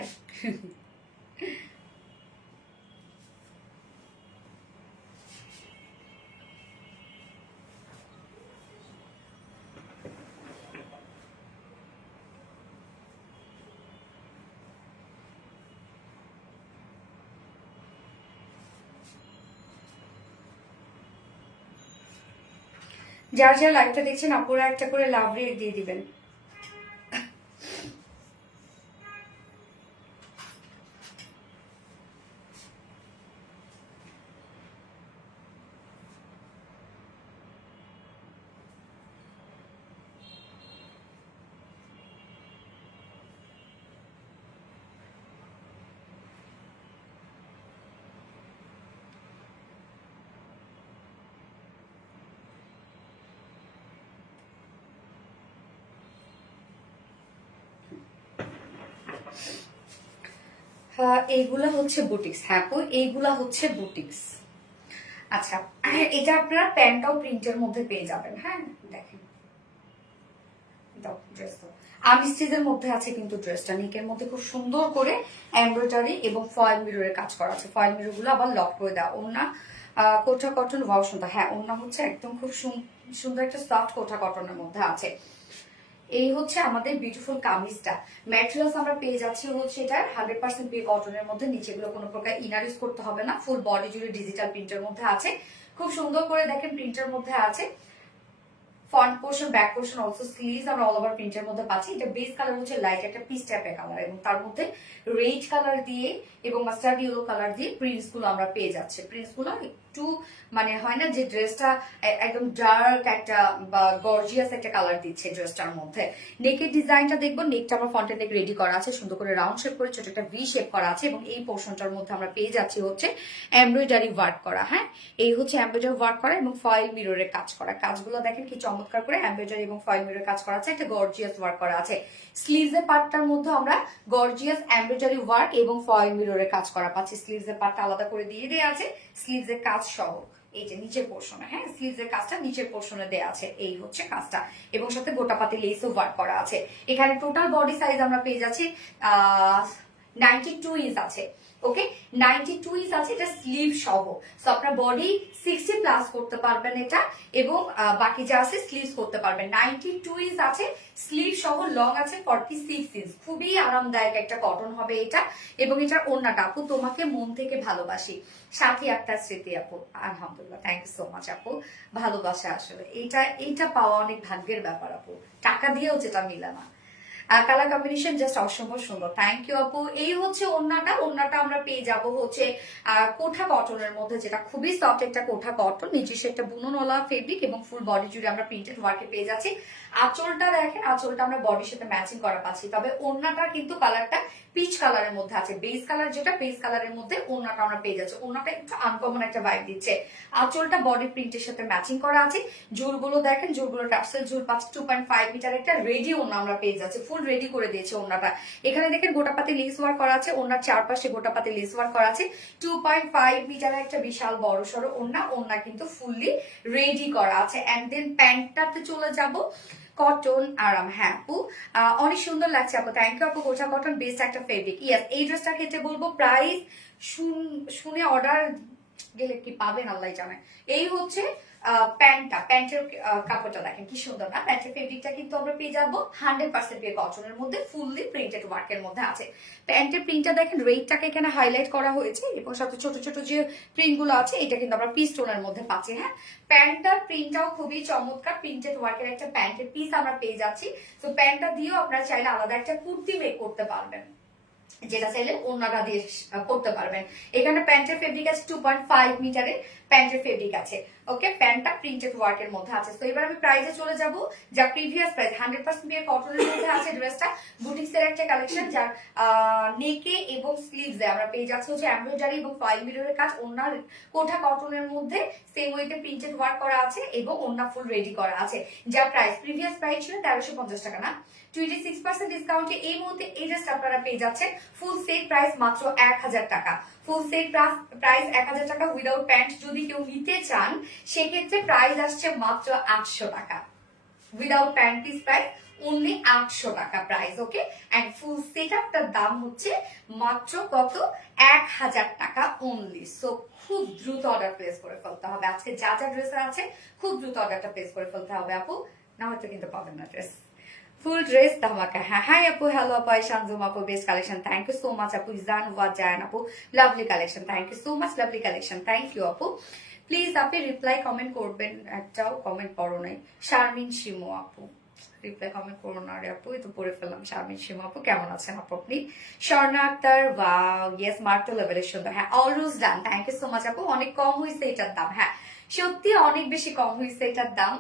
যার যার লাইভটা দেখছেন আপুরা একটা করে লাভ রেট দিয়ে দিবেন। এইগুলা হচ্ছে বুটিক্স। হ্যাঁ আপু, এইগুলা হচ্ছে বুটিক্স। আচ্ছা, এটা আপনারা প্যান্টটাও প্রিন্টের মধ্যে পেয়ে যাবেন। হ্যাঁ দেখেন, আমি স্টিচের মধ্যে আছে কিন্তু ড্রেসটা, নেকের মধ্যে খুব সুন্দর করে এমব্রয়ডারি এবং ফয়েল মিররের কাজ করা আছে। ফয়েল মিরর গুলো আবার লক করে দেওয়া। ওড়না কোঠা কটন, ওয়াও সুন্দর। হ্যাঁ, ওড়না হচ্ছে একদম খুব সুন্দর একটা সফট কোঠা কটনের মধ্যে আছে। এই হচ্ছে আমাদের বিউটিফুল কামিজটা। ম্যাটেরিয়ালস আমরা পেয়ে যাচ্ছি হচ্ছে এটা 100% পে কটনের মধ্যে, নিচেগুলো কোনো প্রকার ইনার ইউজ করতে হবে না, ফুল বডি জুড়ে ডিজিটাল প্রিন্টের মধ্যে আছে। খুব সুন্দর করে দেখেন প্রিন্টের মধ্যে আছে। Front portion, back portion, also sleeves আমরা অল ওভার প্রিন্টের মধ্যে পাচ্ছি। এটা বেস কালার হচ্ছে লাইট একটা পিচ টাইপের কালার, এবং তার মধ্যে রেড কালার দিয়ে এবং মাস্টার্ড ইয়েলো কালার দিয়ে প্রিন্টস গুলো আমরা পেয়ে যাচ্ছি। প্রিন্টস গুলো একটু মানে হয় না যে ড্রেসটা একদম ডার্ক একটা বা গর্জিয়াস একটা কালার দিচ্ছে ড্রেসটার মধ্যে। নেকের ডিজাইনটা দেখবো, নেকটা আমার ফ্রন্টের নেক রেডি করা আছে, সুন্দর করে রাউন্ড শেপ করে ছোট একটা ভি শেপ করা আছে, এবং এই পোর্শনটার মধ্যে আমরা পেয়ে যাচ্ছি হচ্ছে এমব্রয়ডারি ওয়ার্ক করা। হ্যাঁ, এই হচ্ছে এমব্রয়ডারি ওয়ার্ক করা এবং ফয়েল মিররের কাজ করা। কাজগুলো দেখেন কি চমৎকার করে এমব্রয়ডারি এবং ফয়েল মিররের কাজ করা আছে, একটা গর্জিয়াস ওয়ার্ক করা আছে। স্লিভস এর পার্টটার মধ্যে আমরা গর্জিয়াস এমব্রয়ডারি ওয়ার্ক এবং ফয়েল মিররের কাজ করা পাচ্ছি। স্লিভস এর পার্টটা আলাদা করে দিয়ে দেওয়া আছে, স্লিভস এর কাজ সহ। এই যে নিচের পোর্শনে, হ্যাঁ স্লিভস এর কাজটা নিচের পোর্শনে দেওয়া আছে, এই হচ্ছে কাজটা, এবং সাথে গোটাপাতি লেসও ওয়ার্ক করা আছে। এখানে টোটাল বডি সাইজ আমরা পেয়ে যাচ্ছি 92 ইঞ্চ আছে। ওকে, 92 ইঞ্চ আছে, এটা স্লিভ সহ। সো আপনার বডি 60 প্লাস করতে পারবেন এটা, এবং বাকি যা আছে স্লিভস করতে পারবেন। 92 ইঞ্চ আছে, স্লিভ সহ লং আছে 46 ইঞ্চ। খুবই আরামদায়ক একটা কটন হবে এটা, এবং এটার ওড়নাটা আপু তোমাকে মন থেকে ভালোবাসি, সাথী একটা স্মৃতি আপু। আলহামদুলিল্লাহ, থ্যাংক ইউ সো মাচ আপু, ভালোবাসা আসলে এইটা পাওয়া অনেক ভাগ্যের ব্যাপার আপু, টাকা দিয়েও যেটা মিলে না। কালার কম্বিনেশন জাস্ট অসম্ভব সুন্দর, থ্যাংক ইউ আপু। এই হচ্ছে ওড়নাটা আমরা পেয়ে যাব হচ্ছে কোঠা কটনের মধ্যে, যেটা খুবই সফট একটা কোঠা কটন, নিজস্ব একটা বুননওয়ালা ফেব্রিক, এবং ফুল বডি জুড়ে আমরা প্রিন্টেড ওয়ার্কে পেয়ে যাচ্ছি। আঁচলটা দেখেন, আঁচলটা আমরা বডির সাথে ম্যাচিং করা পাচ্ছি, তবে ওড়নাটার কিন্তু কালারটা পিচ কালারের মধ্যে আছে, বেস কালার যেটা, বেস কালারের মধ্যে ওড়নাটা আমরা পেয়ে যাচ্ছি। ওড়নাটা একটু আনকমন একটা ভাইব দিচ্ছে। আঁচলটা বডি প্রিন্টের সাথে ম্যাচিং করা আছে। ঝুলগুলো দেখেন, ঝুলগুলো টার্সেল ঝুল পাচ্ছে। 2.5 মিটার একটা রেডি ওড়না আমরা পেয়ে যাচ্ছি, ফুল রেডি করে দিয়েছে ওড়নাটা। এখানে দেখেন গোটাপাতি লেস ওয়ার্ক করা আছে, ওড়নার চারপাশে গোটাপাতি লেস ওয়ার্ক করা আছে। 2.5 মিটার একটা বিশাল বড় সড়ো ওড়না, ওড়না কিন্তু ফুললি রেডি করা আছে। এন্ড দেন প্যান্টটাতে চলে যাব, কটন আরাম। হ্যাঁ আপু, অনেক সুন্দর লাগছে আপু, থ্যাংক ইউ আপু। গোছা কটন বেস্ট একটা ফেব্রিক। ইয়েস, এই ড্রেসটার ক্ষেত্রে বলবো প্রাইস শুনে অর্ডার গেলে কি পাবেন আল্লাহ জানে। এই হচ্ছে প্যান্টের কাপড়টা দেখেন কি সুন্দর না, প্যান্টের ফেব্রিকটা কিন্তু আমরা পেয়ে যাবো 100% পিওর কটনের মধ্যে, ফুললি প্রিন্টেড ওয়ার্কের মধ্যে আছে। প্যান্টের প্রিন্টটা দেখেন, রেটটাকে এখানে হাইলাইট করা হয়েছে এবং সাথে ছোট ছোট যে প্রিন্ট গুলো আছে এটা কিন্তু আমরা পিস টোনের মধ্যে পাচ্ছি। হ্যাঁ, প্যান্টটার প্রিন্টটাও খুবই চমৎকার, প্রিন্টেড ওয়ার্কের একটা প্যান্টের পিস আমরা পেয়ে যাচ্ছি। তো প্যান্টটা দিয়েও আপনারা চাইলে আলাদা একটা কুর্তি মেক করতে পারবেন, যেটা চাইলে ওড়নাটা দিয়ে করতে পারবেন। এখানে প্যান্টের ফেব্রিক আছে 2.5 মিটারের প্যান্টের ফেব্রিক আছে। ওকে, প্যান্টটা প্রিন্টেড ওয়ার্কের মধ্যে আছে। তো এবার আমি প্রাইসে চলে যাব, যা প্রিভিয়াস প্রাইস 100% পিওর কটনের মধ্যে আছে ড্রেসটা। বুটিক্সের একটা কালেকশন, যার নেকে এবং স্লিভসে আমরা পেয়ে যাচ্ছি হচ্ছে এমব্রয়ডারি এবং ফয়েল মিররের কাজ। ওড়নার কোঠা কটনের মধ্যে সেম ওয়েতে প্রিন্টেড ওয়ার্ক করা আছে এবং ওড়না ফুল রেডি করা আছে। যার প্রাইস প্রিভিয়াস প্রাইস ছিল 1350 টাকা, না 26% ডিসকাউন্টে এই মুহূর্তে এই ড্রেসটা আপনারা পেয়ে যাচ্ছেন ফুল সেট প্রাইস মাত্র 1000 টাকা। ফুল সেট প্রাইস 1000 টাকা উইদাউট প্যান্ট যদি কেউ নিতে চান সেক্ষেত্রে প্রাইস আসছে মাত্র 800 টাকা। Without pant piece price only 800 টাকা price. Okay, and full set আপটার দাম হচ্ছে মাত্র কত, 1000 টাকা অনলি। সো খুব দ্রুত অর্ডার প্লেস করে ফেলতে হবে, আজকে যা যা ড্রেস আছে খুব দ্রুত অর্ডারটা প্লেস করে ফেলতে হবে আপু, না হয়তো কিন্তু পাবেন না ড্রেস। ফুল ড্রেস ধামাকা। হ্যাঁ হাই আপু, হ্যালো আপু, শানজুম আপু, best collection, thank you so much আপু। ইজান ওয়াজ জায়ান আপু, lovely collection, thank you so much, lovely collection, thank you আপু। প্লিজ আপনি রিপ্লাই কমেন্ট করবেন, একটাও কমেন্ট পড়ো নাই। শারমিন শিমু আপু, রিপ্লাই কমেন্ট করো না রে আপু, এই তো পড়ে ফেললাম। শারমিন শিমু আপু, কেমন আছেন আপু আপনি? স্বর্ণা আক্তার, ওয়াও ইয়েস, মার্ক তো লেভেলের সুন্দর। হ্যাঁ, অলরোজ done, thank you so much আপু। অনেক কম হয়েছে এটার দাম, হ্যাঁ সত্যি অনেক বেশি কম হয়েছে এটার দাম।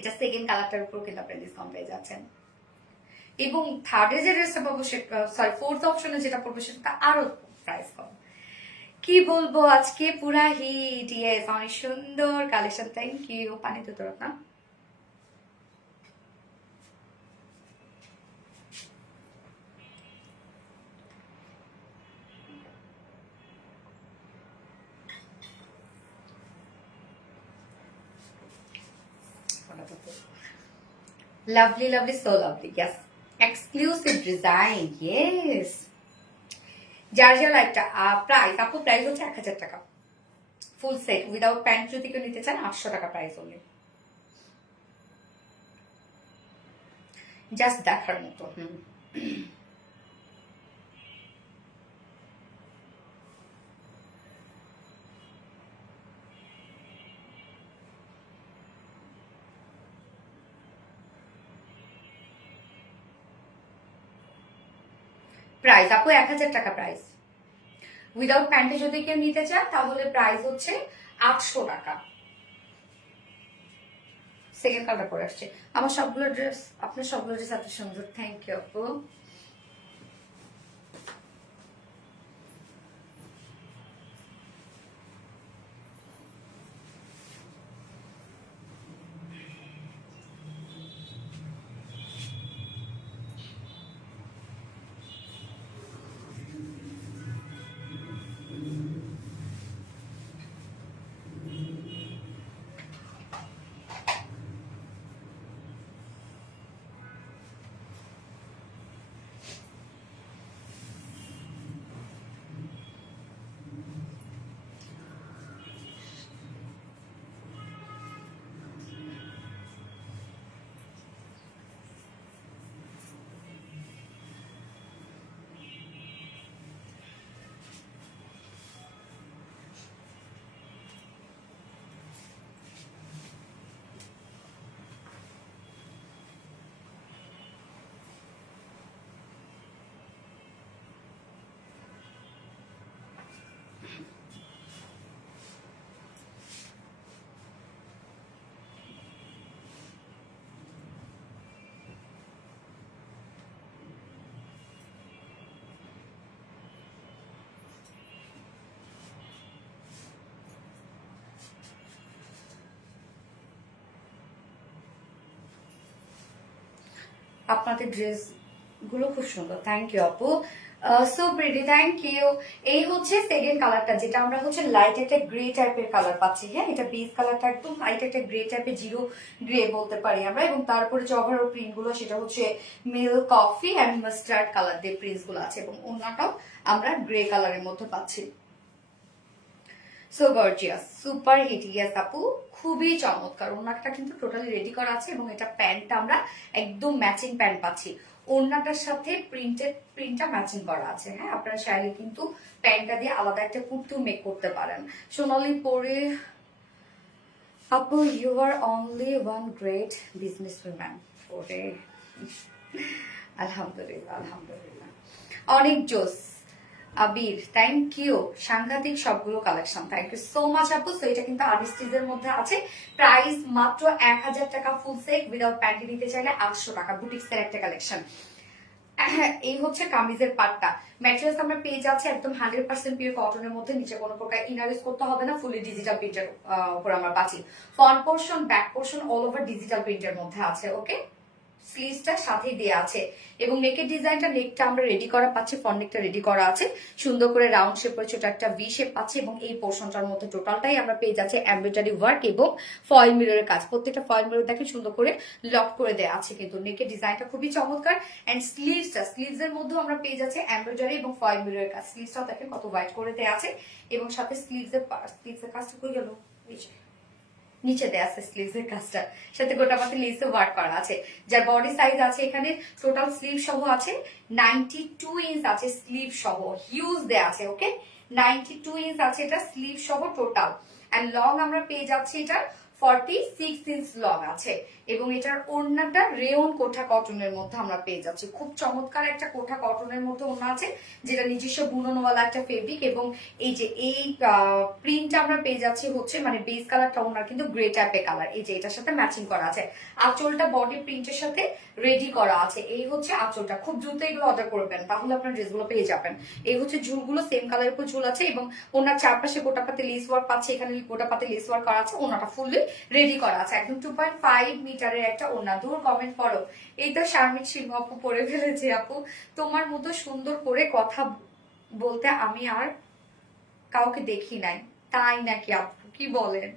এটা সেকেন্ড কালারটার উপর কিন্তু আপনি ডিসকাউন্ট পেয়ে যাচ্ছেন। এবং থার্ডে যে ড্রেসটা পাবো, সরি ফোর্থ অপশনে যেটা পড়বো সেটা আরো প্রাইস কম। কি বলবো, আজকে পুরা হিট। ইয়েস, অনেক সুন্দর কালেকশন, থ্যাংক ইউ। পানি তো তোর না, lovely lovely, so lovely. Yes, exclusive design. Yes, যার যার একটা প্রাইস আপু, প্রাইস হচ্ছে 1000 টাকা ফুল সেট উইদাউট প্যান্ট যদি কেউ নিতে চান 800 টাকা প্রাইস অনলি। জাস্ট দেখার মতো। প্রাইস আপু 1000 টাকা প্রাইস। উইদাউট প্যান্টে যদি কেউ নিতে চান তাহলে প্রাইস হচ্ছে 800 টাকা। সেকেন্ড কালার পরে আসছে। আমার সবগুলো ড্রেস, আপনার সবগুলো ড্রেস এত সুন্দর, থ্যাংক ইউ আপু। আপনাদের ড্রেস গুলো খুব সুন্দর, থ্যাংক ইউ আপু, সো প্রিটি, থ্যাংক ইউ। এই হচ্ছে সেকেন্ড কালারটা, যেটা আমরা হচ্ছে লাইট একটা গ্রে টাইপের কালার পাচ্ছি। হ্যাঁ, এটা বেস কালারটা একদম লাইট একটা গ্রে টাইপের, জিরো গ্রে বলতে পারি আমরা। এবং তারপরে যে ওভারঅল প্রিন্ট গুলো সেটা হচ্ছে milk coffee and mustard colour দিয়ে প্রিন্টস গুলো আছে, এবং অন্যটাও আমরা গ্রে কালারের মধ্যে পাচ্ছি। So gorgeous, super hit, yes আপু, খুবই চমৎকার। ওড়নাটা কিন্তু টোটালি রেডি করা আছে, এবং এটা প্যান্টটা আমরা একদম ম্যাচিং প্যান্ট পাচ্ছি। ওড়নাটার সাথে প্রিন্টটা ম্যাচিং করা আছে। হ্যাঁ, আপনারা চাইলে কিন্তু প্যান্টটা দিয়ে আলাদা একটা কুর্তি মেক করতে পারেন। সোনালি পরে আপু, you are only one great businesswoman. ওরে আলহামদুলিল্লাহ, আলহামদুলিল্লাহ, অনেক জোস। আবির, থ্যাংক ইউ, সাংঘাতিক সবগুলো collection, thank you so much আপু। সো এটা কিন্তু আর্টিস্টিজের মধ্যে আছে, প্রাইস মাত্র 1000 টাকা ফুল সেট, উইদাউট প্যান্টি নিতে চাইলে 800 টাকা। বুটিক্সের একটা কালেকশন। এই হচ্ছে কামিজের পাটটা, ম্যাটেরিয়ালস আমরা পেয়ে যাচ্ছি একদম 100% পিওর কটনের মধ্যে, নিচে কোনো প্রকার ইনার ইউজ করতে হবে না, ফুলি ডিজিটাল প্রিন্টের উপর আমরা পাচ্ছি। Front portion, back portion all over digital প্রিন্টের মধ্যে আছে। ওকে, স্লিভসটা সাথেই দেয়া আছে, এবং নেকের ডিজাইনটা, নেকটা আমরা রেডি করা পাচ্ছি, ফ্রন্ট নেকটা রেডি করা আছে সুন্দর করে রাউন্ড শেপের ছোট একটা ভি শেপ পাচ্ছি, এবং এই পোর্শনটার মধ্যে টোটালটাই আমরা পেয়ে যাচ্ছি এমব্রয়ডারি ওয়ার্ক এবং ফয়েল মিররের কাজ। প্রত্যেকটা ফয়েল মিরর দেখে সুন্দর করে লক করে দেওয়া আছে, কিন্তু নেকের ডিজাইনটা খুবই চমৎকার। এন্ড স্লিভসের মধ্যেও আমরা পেয়ে যাচ্ছি এমব্রয়ডারি এবং ফয়েল মিররের কাজ। স্লিভসটাও দেখেন কত হোয়াইট করে দেওয়া আছে, এবং সাথে স্লিভসের কাজটা কই গেল, নিচে দেয়া আছে স্লিভসের কাজটা, সাথে গোটাপাতি লেসে ওয়ার্ক করা আছে। যার বডি সাইজ আছে এখানে টোটাল স্লিভ সহ আছে 92 ইঞ্চ আছে, স্লিভ সহ হিউজ দেয়া আছে। ওকে, 92 ইঞ্চ আছে এটা স্লিভ সহ টোটাল। এন্ড লং আমরা পেয়ে যাচ্ছি এটা 46 ইঞ্চ লং আছে, এবং এটার ওড়নাটা রেয়ন কোঠা কটনের মধ্যে আমরা পেয়ে যাচ্ছি। খুব চমৎকার একটা কোঠা কটনের মধ্যে ওড়না আছে, যেটা নিজস্ব বুননওয়ালা একটা ফেব্রিক, এবং এই যে এই প্রিন্টটা আমরা পেয়ে যাচ্ছি হচ্ছে মানে বেস কালারটা ওনার কিন্তু গ্রে টাইপের কালার, এই যে এটার সাথে ম্যাচিং করা আছে। আঁচলটা বডি প্রিন্টের সাথে রেডি করা আছে, এই হচ্ছে আঁচলটা। খুব দ্রুত এগুলো অর্ডার করবেন, তাহলে আপনার ড্রেসগুলো পেয়ে যাবেন। এই হচ্ছে ঝুলগুলো সেম কালারের উপর ঝুল আছে, এবং ওনার চারপাশে গোটাপাতে লেস ওয়ার্ক পাচ্ছে, এখানে গোটাপাতে লেস ওয়ার্ক করা আছে, ওনাটা ফুললি রেডি করা আছে। একদম 2.5 মিটারের একটা ওনা। দূর কমেন্ট পড়ো, এই তো শারমিন সিংহ আপু পরে ফেলেছে। আপু, তোমার মতো সুন্দর করে কথা বলতে আমি আর কাউকে দেখি নাই, তাই নাকি আপু, কি বলেন?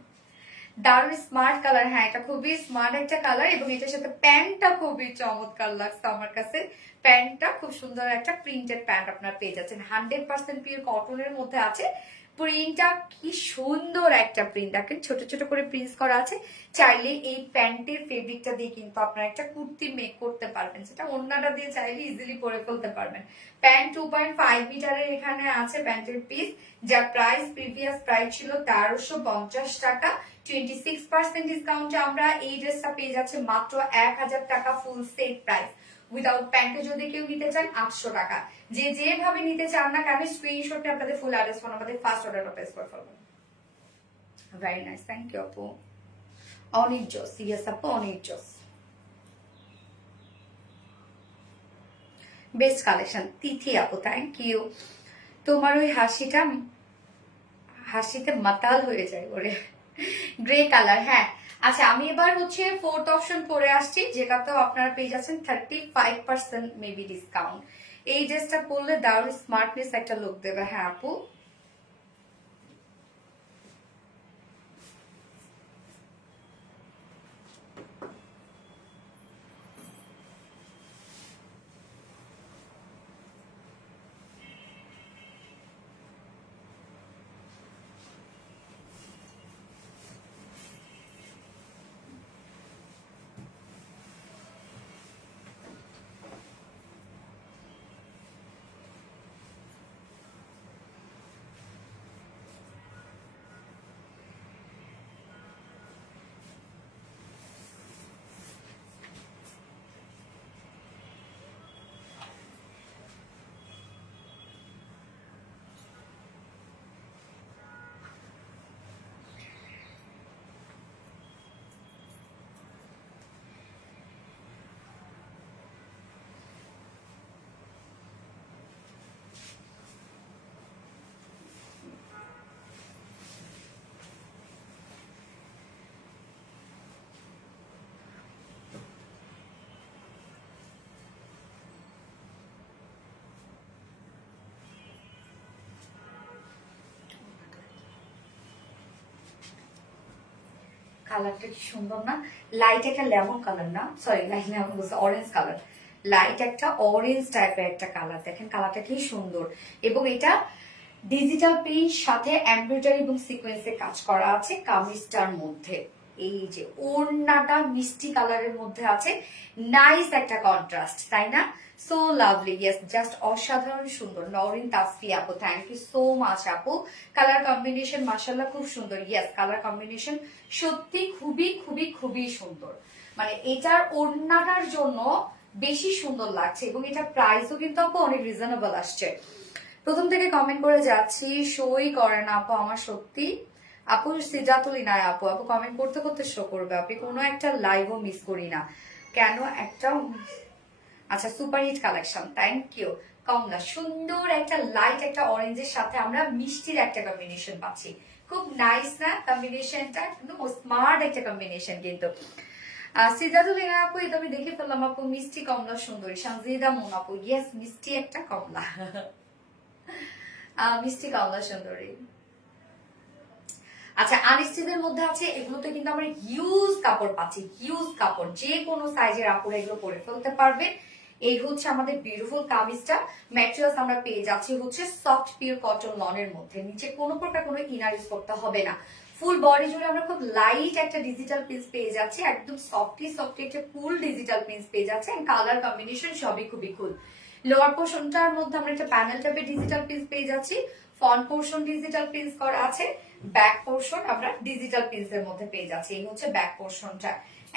দারুণ স্মার্ট কালার। হ্যাঁ, এটা খুবই স্মার্ট একটা কালার, এবং এটার সাথে প্যান্টটা খুবই চমৎকার লাগছে আমার কাছে। প্যান্টটা খুব সুন্দর একটা প্রিন্টেড প্যান্ট আপনার পেয়ে যাচ্ছেন, 100% পিওর কটনের মধ্যে আছে। প্রিন্টটা কি সুন্দর একটা প্রিন্ট, দেখেন ছোট ছোট করে প্রিন্টস করা আছে। চাইলে এই প্যান্টের ফেব্রিকটা দিয়ে কিন্তু আপনারা একটা কুর্তি মেক করতে পারবেন, সেটা ওড়নাটা দিয়ে চাইলে ইজিলি করে ফেলতে পারবেন। প্যান্ট 2.5 মিটারের এখানে আছে প্যান্টের পিস, যার প্রাইস প্রিভিয়াস প্রাইস ছিল 1350 টাকা। 26% ডিসকাউন্টে আমরা এই ড্রেসটা পেয়ে যাচ্ছে মাত্র 1000 টাকা ফুল সেট প্রাইস। উইদাউট প্যান্টে যদি কেউ নিতে চান 800 টাকা। যে যেভাবে নিতে চান না কেন, স্ক্রিনশটে আপনাদের ফুল অ্যাড্রেস ফোন আমাদের ফার্স্ট অর্ডারটা প্লেস করে ফেলবেন। ভেরি নাইস, থ্যাংক ইউ আপু, অনেক জোস, ইয়েস আপু, অনেক জোস, বেস্ট কালেকশন। তিথি আপু, থ্যাংক ইউ। তোমার ওই হাসিতে মাতাল হয়ে যায় ওরে, গ্রে কালার। হ্যাঁ, আচ্ছা, আমি এবার হচ্ছে ফোর্থ অপশন পরে আসছি, যেটাতেও আপনারা পেয়ে যাচ্ছেন 35% মেবি ডিসকাউন্ট। এই ড্রেসটা পরলে দারুণ স্মার্টনেস একটা লুক দেবে। হ্যাঁ আপু, কালারটা কি সুন্দর না, লাইট একটা লেমন কালার, না সরি লাইট লেমন বলছে, অরেঞ্জ কালার, লাইট একটা অরেঞ্জ টাইপের একটা কালার, দেখেন কালারটা কি সুন্দর। এবং এটা ডিজিটাল প্রিন্ট সাথে এমব্রয়ডারি এবং সিকোয়েন্সে কাজ করা আছে কামিজটার মধ্যে। এই যে ওড়নাটা মিষ্টি কালারের মধ্যে আছে, নাইস একটা কন্ট্রাস্ট, তাই না? সো লাভলি, ইয়েস, জাস্ট অসাধারণ সুন্দর। নরিন তাসফি আপু, থ্যাংক ইউ সো মাচ আপু। কালার কম্বিনেশন মাশাআল্লাহ খুব সুন্দর। ইয়েস, কালার কম্বিনেশন সত্যি খুবই খুবই খুবই সুন্দর। মানে এটার ওড়নাটার জন্য বেশি সুন্দর লাগছে এবং এটার প্রাইসও কিন্তু আপু অনেক রিজনেবল আসছে। প্রথম থেকে কমেন্ট করে যাচ্ছি, শোই করে না আপু আমার সত্যি। আপু সিজাতুল ইনায়া আপু, আপু কমেন্ট করতে করতে শো করবে, আপনি কোনো একটা লাইভও মিস করি না কেন একটা। আচ্ছা, সুপারহিট কালেকশন, থ্যাংক ইউ। কমলা সুন্দর একটা লাইট একটা অরেঞ্জের সাথে আমরা মিষ্টির একটা কম্বিনেশন পাচ্ছি, খুব নাইস না কম্বিনেশনটা, একদম স্মার্ট একটা কম্বিনেশন কিন্তু। সিদ্ধাতুল ইনা আপু, এটা আমি দেখে ফেললাম আপু, মিষ্টি কমলা সুন্দরী। সানজিদা মুন আপু, ইয়েস, মিষ্টি একটা কমলা মিষ্টি কমলা সুন্দরী। আচ্ছা, আনস্টিচের মধ্যে আছে, এগুলোতে কিন্তু আমরা হিউজ কাপড় পাচ্ছি, হিউজ কাপড়, যে কোনো সাইজের আপুরা এগুলো পরে ফেলতে পারবে। এই হচ্ছে আমাদের বিউটিফুল কামিজটা। ম্যাটেরিয়ালস আমরা পেয়ে যাচ্ছি হচ্ছে সফট পিওর কটন লনের মধ্যে, নিচে কোনো প্রকার কোনো ইনার ইউজ করতে হবে না। ফুল বডি জুড়ে আমরা খুব লাইট একটা ডিজিটাল প্রিন্স পেয়ে যাচ্ছি, একদম সফটি সফটি একটা ফুল ডিজিটাল প্রিন্স পেয়ে যাচ্ছে, এন্ড কালার কম্বিনেশন সবই খুবই কুল। লোয়ার পোর্শনটার মধ্যে আমরা একটা প্যানেল টাইপের ডিজিটাল প্রিন্স পেয়ে যাচ্ছি, ফ্রন্ট পোর্শন ডিজিটাল প্রিন্স করা আছে, ব্যাক পোর্শন আমরা ডিজিটাল প্রিন্সের মধ্যে পেয়ে যাচ্ছি। এই হচ্ছে ব্যাক পোর্শনটা,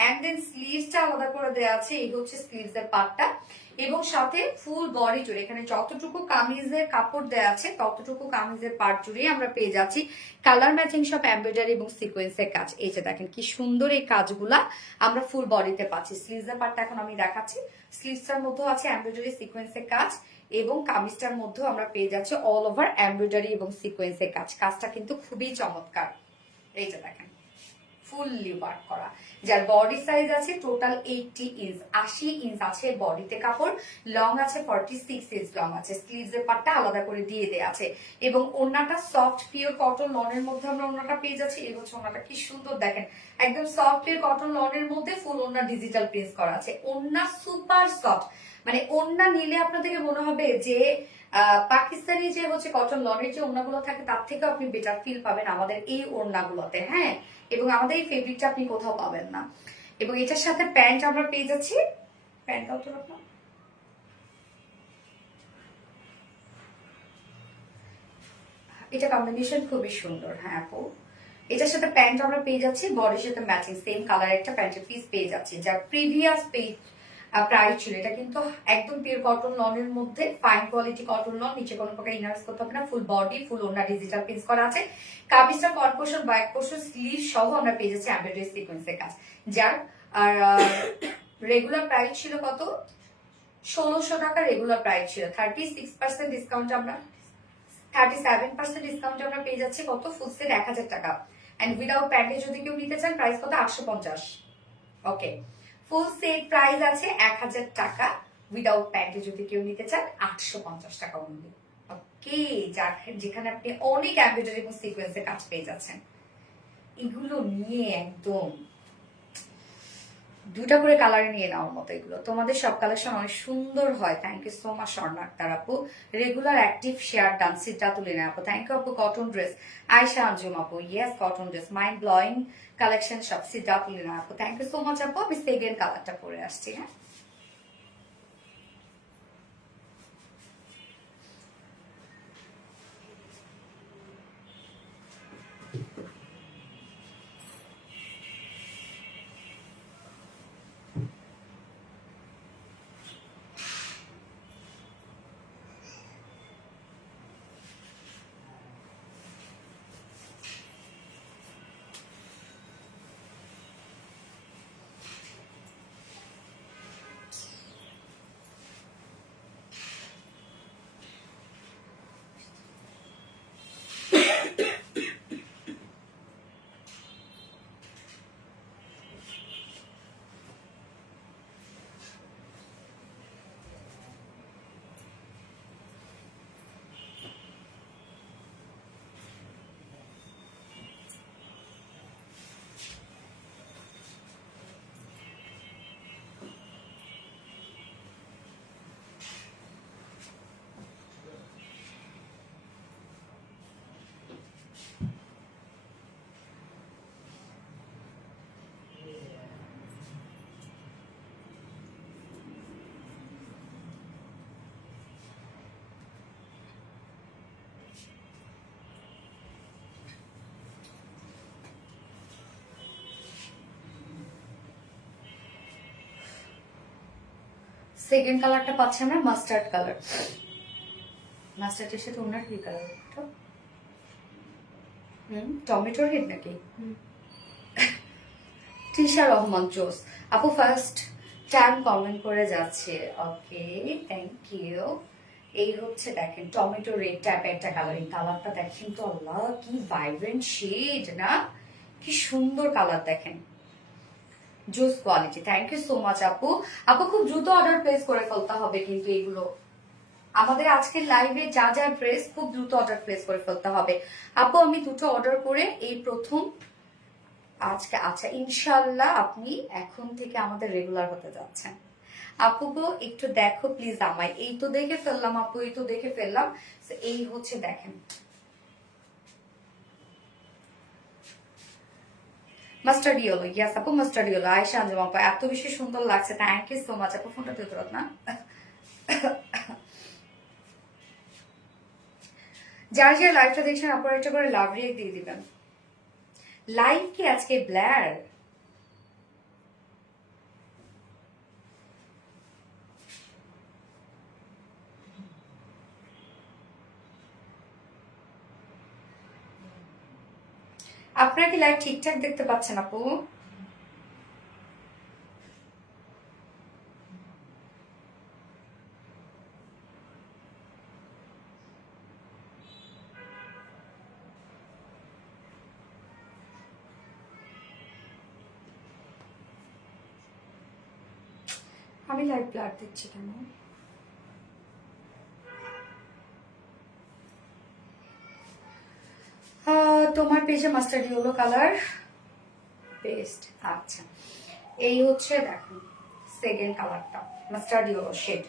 এন্ড দেন স্লিভসটা আলাদা করে দেওয়া আছে, এই হচ্ছে স্লিভস এর পার্টটা। এবং সাথে ফুল বডি জুড়ে এখানে যতটুকু কামিজের কাপড় দেওয়া আছে ততটুকু কামিজের পার্ট জুড়ে আমরা পেয়ে যাচ্ছি কালার ম্যাচিং সব এমব্রয়ডারি এবং সিকোয়েন্সের কাজ। এই যে দেখেন কি সুন্দর এই কাজগুলা আমরা ফুল বডিতে পাচ্ছি। স্লিভস এর পার্টটা এখন আমি দেখাচ্ছি, স্লিভসটার মধ্যেও আছে এমব্রয়ডারি সিকোয়েন্সের কাজ এবং কামিজটার মধ্যেও আমরা পেয়ে যাচ্ছি অল ওভার এমব্রয়ডারি এবং সিকোয়েন্সের কাজ। কাজটা কিন্তু খুবই চমৎকার। এই যে দেখেন ফুললি ওয়ার্ক করা, যার বডি সাইজ আছে টোটাল 80 ইঞ্চ, 80 ইঞ্চ আছে বডিতে কাপড়, লং আছে 46 ইঞ্চ লং আছে, স্লিভস এর পার্টটা আলাদা করে দিয়ে দেয়া আছে এবং ওড়নাটা সফট পিওর কটন লনের মধ্যে আমরা ওড়নাটা পেয়ে যাচ্ছি। এই হচ্ছে ওড়নাটা, কি সুন্দর দেখেন, একদম সফট পিওর কটন লনের মধ্যে ফুল ওড়না ডিজিটাল প্রিন্ট করা আছে। ওড়না সুপার সফট, মানে ওড়না নিলে আপনাদেরকে মনে হবে যে পাকিস্তানি যে হচ্ছে কটন লনের যে ওড়নাগুলো থাকে তার থেকে আপনি বেটার ফিল পাবেন আমাদের এই ওড়নাগুলোতে, হ্যাঁ। এবং আমাদের এই ফেব্রিকটা আপনি কোথাও পাবেন না। এবং এটার সাথে প্যান্ট আমরা পেয়ে যাচ্ছি, প্যান্টটাও তো আপনার, এটা কম্বিনেশন খুবই সুন্দর, হ্যাঁ আপু। এটার সাথে প্যান্ট আমরা পেয়ে যাচ্ছি, বডির সাথে ম্যাচিং সেম কালার একটা প্যান্টের পিস পেয়ে যাচ্ছি, যার প্রিভিয়াস প্রাইস ছিল। এটা কিন্তু একদম পিওর কটন লনের মধ্যে, ফাইন কোয়ালিটি কটন লন, নিচে কোনো প্রকার ইনার্স করতে হবে না, ফুল বডি ফুল ওড়না ডিজিটাল প্রিন্ট করা আছে। কামিজটা front portion back portion sleeve সহ আমরা পেয়ে যাচ্ছি এমব্রয়ডারি সিকোয়েন্সের কাজ, যার আর রেগুলার প্রাইস ছিল কত, 1600 টাকা রেগুলার প্রাইস ছিল। 36% ডিসকাউন্ট আমরা 37% ডিসকাউন্ট আমরা পেয়ে যাচ্ছি কত, ফুল সেট 1000 টাকা। এন্ড উইদাউট প্যান্টে যদি কেউ নিতে চান প্রাইস কত, 850। ওকে, ফুল সেট প্রাইস আছে 1000 টাকা, উইদাউট প্যান্টে যদি কেউ নিতে চান 850 টাকা অনলি। ওকে, যেখানে আপনি অনেক এমব্রয়ডারি এবং সিকোয়েন্সের কাজ পেয়ে যাচ্ছেন। এগুলো নিয়ে একদম দুটা করে কালারে নিয়ে নেওয়ার মতো, এগুলো তোমাদের সব কালেকশন অনেক সুন্দর হয়। Thank you so much Swarna Akter আপু, রেগুলার অ্যাক্টিভ শেয়ার ডান সিটটা তুলে নেয় আপু, থ্যাংক ইউ আপু। কটন ড্রেস আয়শা আঞ্জুম আপু, yes cotton dress mind blowing collection সব সিটটা তুলে নেয় আপু, থ্যাংক ইউ সো মাচ আপু। আমি সেকেন্ড কালারটা পরে আসছি, হ্যাঁ। সেকেন্ড কালারটা পাচ্ছি আমরা মাস্টার্ড কালার। মাস্টার্ডের সাথে ওনার কি কালার? টমেটো রেড নাকি? তৃষা রহমান জোস আপু ফার্স্ট টাইম কমেন্ট করে যাচ্ছে। ওকে, থ্যাংক ইউ। এই হচ্ছে দেখেন টমেটো রেড টাইপের একটা কালার। এই কালারটা দেখেন তো, আল্লাহ কি ভাইব্রেন্ট শেড না, কি সুন্দর কালার দেখেন, জুস quality. Thank you so much আপু। আপু খুব দ্রুত অর্ডার প্লেস করে ফেলতে হবে কিন্তু এগুলো আমাদের আজকের লাইভে যা যা ড্রেস খুব দ্রুত অর্ডার প্লেস করে ফেলতে হবে। আপু আমি দুটো অর্ডার করে এই প্রথম আজকে, আচ্ছা ইনশাল্লাহ আপনি এখন থেকে আমাদের রেগুলার হতে যাচ্ছেন। আপু গো একটু দেখো প্লিজ আমায়। এই তো দেখে ফেললাম আপু, এই তো দেখে ফেললাম। এই হচ্ছে দেখেন মাস্টার্ড ইয়েলো। ইয়াস আপু মাস্টার্ড ইয়েলো। আয়েশা আঞ্জুম আপু এত বেশি সুন্দর লাগছে, থ্যাংক ইউ সো মাচ আপু। ফোনটা তুলতে না যার যার লাইভটা দেখছেন আপনারা একটা করে লাভ রিয়েক্ট দিয়ে দিবেন। লাইভ কি আজকে ব্লার? আপনারা কি লাইভ ঠিকঠাক দেখতে পাচ্ছেন আপু? আমি লাইভ ব্লার দেখছি কেন? তোমার পেজে মাস্টার্ড ইয়েলো কালার পেস্ট। আচ্ছা এই হচ্ছে দেখুন সেকেন্ড কালারটা মাস্টার্ড ইয়েলো শেড।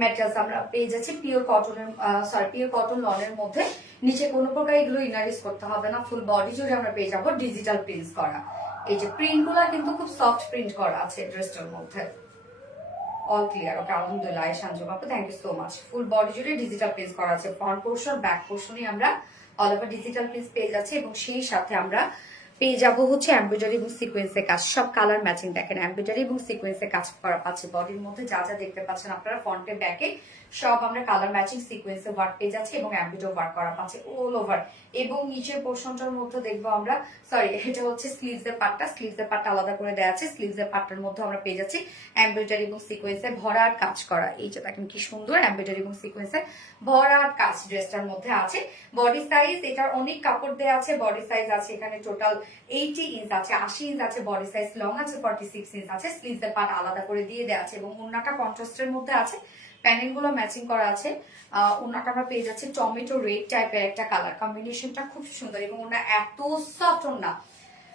ম্যাটেরিয়ালস আমরা পেয়ে যাচ্ছি পিওর কটনের, সরি পিওর কটন লনের মধ্যে। নিচে কোনো প্রকার এগুলো ইনারিস করতে হবে না, ফুল বডি জুড়ে আমরা পেয়ে যাবো ডিজিটাল প্রিন্ট করা। এই যে প্রিন্ট গুলা কিন্তু খুব সফট প্রিন্ট করা আছে ড্রেসটার মধ্যে। All clear. ওকে আলহামদুলিল্লাহ শানজুম আপু thank you so much. Full body জুড়ে ডিজিটাল প্রিন্ট করা আছে, ফ্রন্ট পোর্শন ব্যাক পোর্শনে আমরা অল ওভার ডিজিটাল প্রিন্ট পেয়ে যাচ্ছে এবং সেই সাথে আমরা পেয়ে যাবো হচ্ছে এমব্রয়ডারি এবং সিকোয়েন্সের কাজ। সব কালার ম্যাচিং দেখেন, এমব্রয়ডারি এবং সিকোয়েন্সের কাজ করা পাচ্ছে বডির মধ্যে। যা যা দেখতে পাচ্ছেন আপনারা ফ্রন্টে ব্যাকে সব আমরা কালার ম্যাচিং সিকোয়েন্সের ওয়ার্ক পেয়ে যাচ্ছি এবং এমব্রয়ডারি ওয়ার্ক করা পাচ্ছে অল ওভার। এবং নিচের পোর্শনটার মধ্যে দেখবো আমরা, সরি এটা হচ্ছে স্লিভস এর পার্টটা, স্লিভস এর পার্টটা আলাদা করে দেওয়া আছে। স্লিভস এর পার্টটার মধ্যে আমরা পেয়ে যাচ্ছি এমব্রয়ডারি এবং সিকোয়েন্সে ভরাট কাজ করা। এই যে দেখেন কি সুন্দর এমব্রয়ডারি এবং সিকোয়েন্সে ভরাট কাজ ড্রেসটার মধ্যে আছে। বডি সাইজ এটার অনেক কাপড় দেওয়া আছে। বডি সাইজ আছে এখানে টোটাল 80 ইঞ্চ আছে, 80 ইঞ্চ আছে বডি সাইজ, লং আছে 46 ইঞ্চ আছে। স্লিভস এর পার্ট আলাদা করে দিয়ে দেওয়া আছে এবং ওড়নাটা কন্ট্রাস্টের মধ্যে আছে, প্যানেল গুলো ম্যাচিং করা আছে। ওড়নাটা আমরা পেয়ে যাচ্ছি টমেটো রেড টাইপের একটা কালার কম্বিনেশনটা খুব সুন্দর এবং ওড়না এত সফট ওড়না,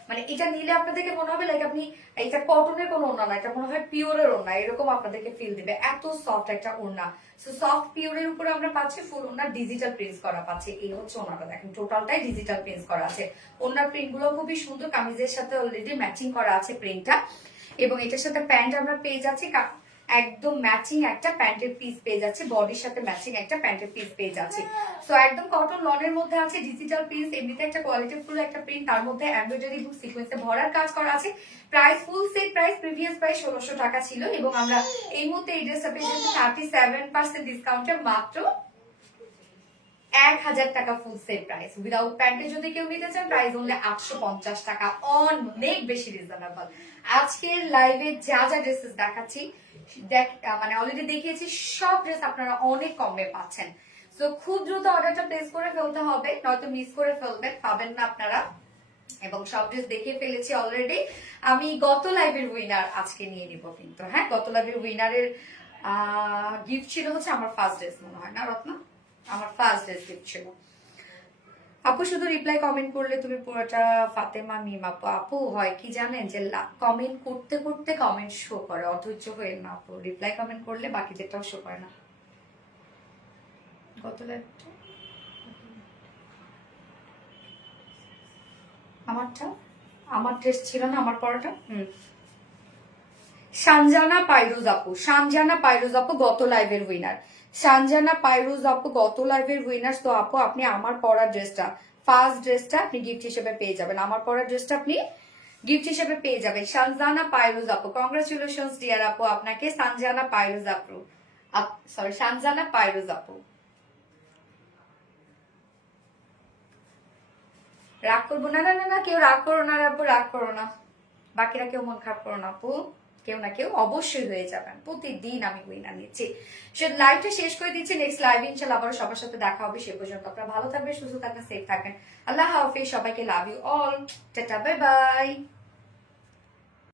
মানে এটা নিলে আপনাদেরকে মনে হবে লাইক আপনি এটা কটনের কোনো ওড়না না, এটা মনে হয় পিওরের ওড়না, এরকম আপনাদেরকে ফিল দিবে। এত সফট একটা ওড়না। সো সফট পিওরের উপরে আমরা পাচ্ছি ফুল ওড়না ডিজিটাল প্রিন্টস করা পাচ্ছি। এই হচ্ছে ওড়নাটা দেখেন টোটালটাই ডিজিটাল প্রিন্টস করা আছে। ওড়নার প্রিন্ট গুলো খুবই সুন্দর, কামিজের সাথে অলরেডি ম্যাচিং করা আছে প্রিন্টটা। এবং এটার সাথে প্যান্ট আমরা পেয়ে যাচ্ছি একদম ম্যাচিং একটা প্যান্টের পিস পেয়ে যাচ্ছে, বডির সাথে ম্যাচিং একটা প্যান্টের পিস পেয়ে যাচ্ছে। সো একদম কটন লনের মধ্যে আছে ডিজিটাল প্রিন্ট, এমনিতে একটা কোয়ালিটি ফুল একটা প্রিন্ট, তার মধ্যে এমব্রয়ডারি এবং সিকোয়েন্সে ভরার কাজ করা আছে। Price full set price previous price 1600 টাকা ছিল এবং আমরা এই মুহূর্তে এই ড্রেসটা পেয়ে যাচ্ছি 37% ডিসকাউন্টে মাত্র 1000 টাকা ফুল সেট প্রাইস। উইদাউট প্যান্টে যদি কেউ নিতে চান প্রাইস অনলি 850 টাকা, অনেক বেশি রিজনেবল। আজকের লাইভে যা যা ড্রেসেস দেখাচ্ছি মানে অলরেডি দেখিয়েছি, সব ড্রেস আপনারা অনেক কমে পাচ্ছেন। সো খুব দ্রুত অর্ডারটা প্লেস করে ফেলতে হবে, নয়তো মিস করে ফেলবেন, পাবেন না আপনারা। এবং সব ড্রেস দেখে ফেলেছি অলরেডি। আমি গত লাইভের উইনার আজকে নিয়ে নিব কিন্তু, হ্যাঁ গত লাইভের উইনারের গিফট ছিল হচ্ছে আমার ফার্স্ট ড্রেস, মনে হয় না রত্না, আমার ফার্স্ট ড্রেস গিফট ছিল। আপু শুধু রিপ্লাই কমেন্ট করলে তুমি পুরোটা ফাতেমা মিম আপু। আপু হয় কি জানেন যে কমেন্ট করতে করতে কমেন্ট শো করে, অধৈর্য হয়ে না আপু, রিপ্লাই কমেন্ট করলে বাকিদেরটাও শো করে না। কত লাইভটা আমারটা, আমার ড্রেস ছিল না আমার পরাটা। সানজানা পাইরুজ আপু, সানজানা পাইরুজ আপু গত লাইভের উইনার, সানজানা পাইরুজ আপু গত লাইভের উইনার। তো আপু আপনি আমার পরা ড্রেসটা, ফার্স্ট ড্রেসটা আপনি গিফট হিসেবে পেয়ে যাবেন। আমার পরা ড্রেসটা আপনি গিফট হিসেবে পেয়ে যাবেন সানজানা পাইরুজ আপু। কংগ্রাচুলেশনস ডিয়ার আপু আপনাকে, সানজানা পাইরুজ আপু, সরি সানজানা পাইরুজ আপু। রাগ করবো না, না না না, কেউ রাগ করো না আপু, রাগ করো না, বাকিরা কেউ মন খারাপ করো না আপু, কেউ না কেউ অবশ্যই হয়ে যাবেন, প্রতিদিন আমি উইনার নিচ্ছি। সে লাইভটা শেষ করে দিচ্ছি, নেক্সট লাইভ ইনশাআল্লাহ আবারও সবার সাথে দেখা হবে, সে পর্যন্ত আপনারা ভালো থাকবেন, সুস্থ থাকবেন, সেফ থাকবেন। আল্লাহ হাফেজ, সবাইকে love you all, tata bye by.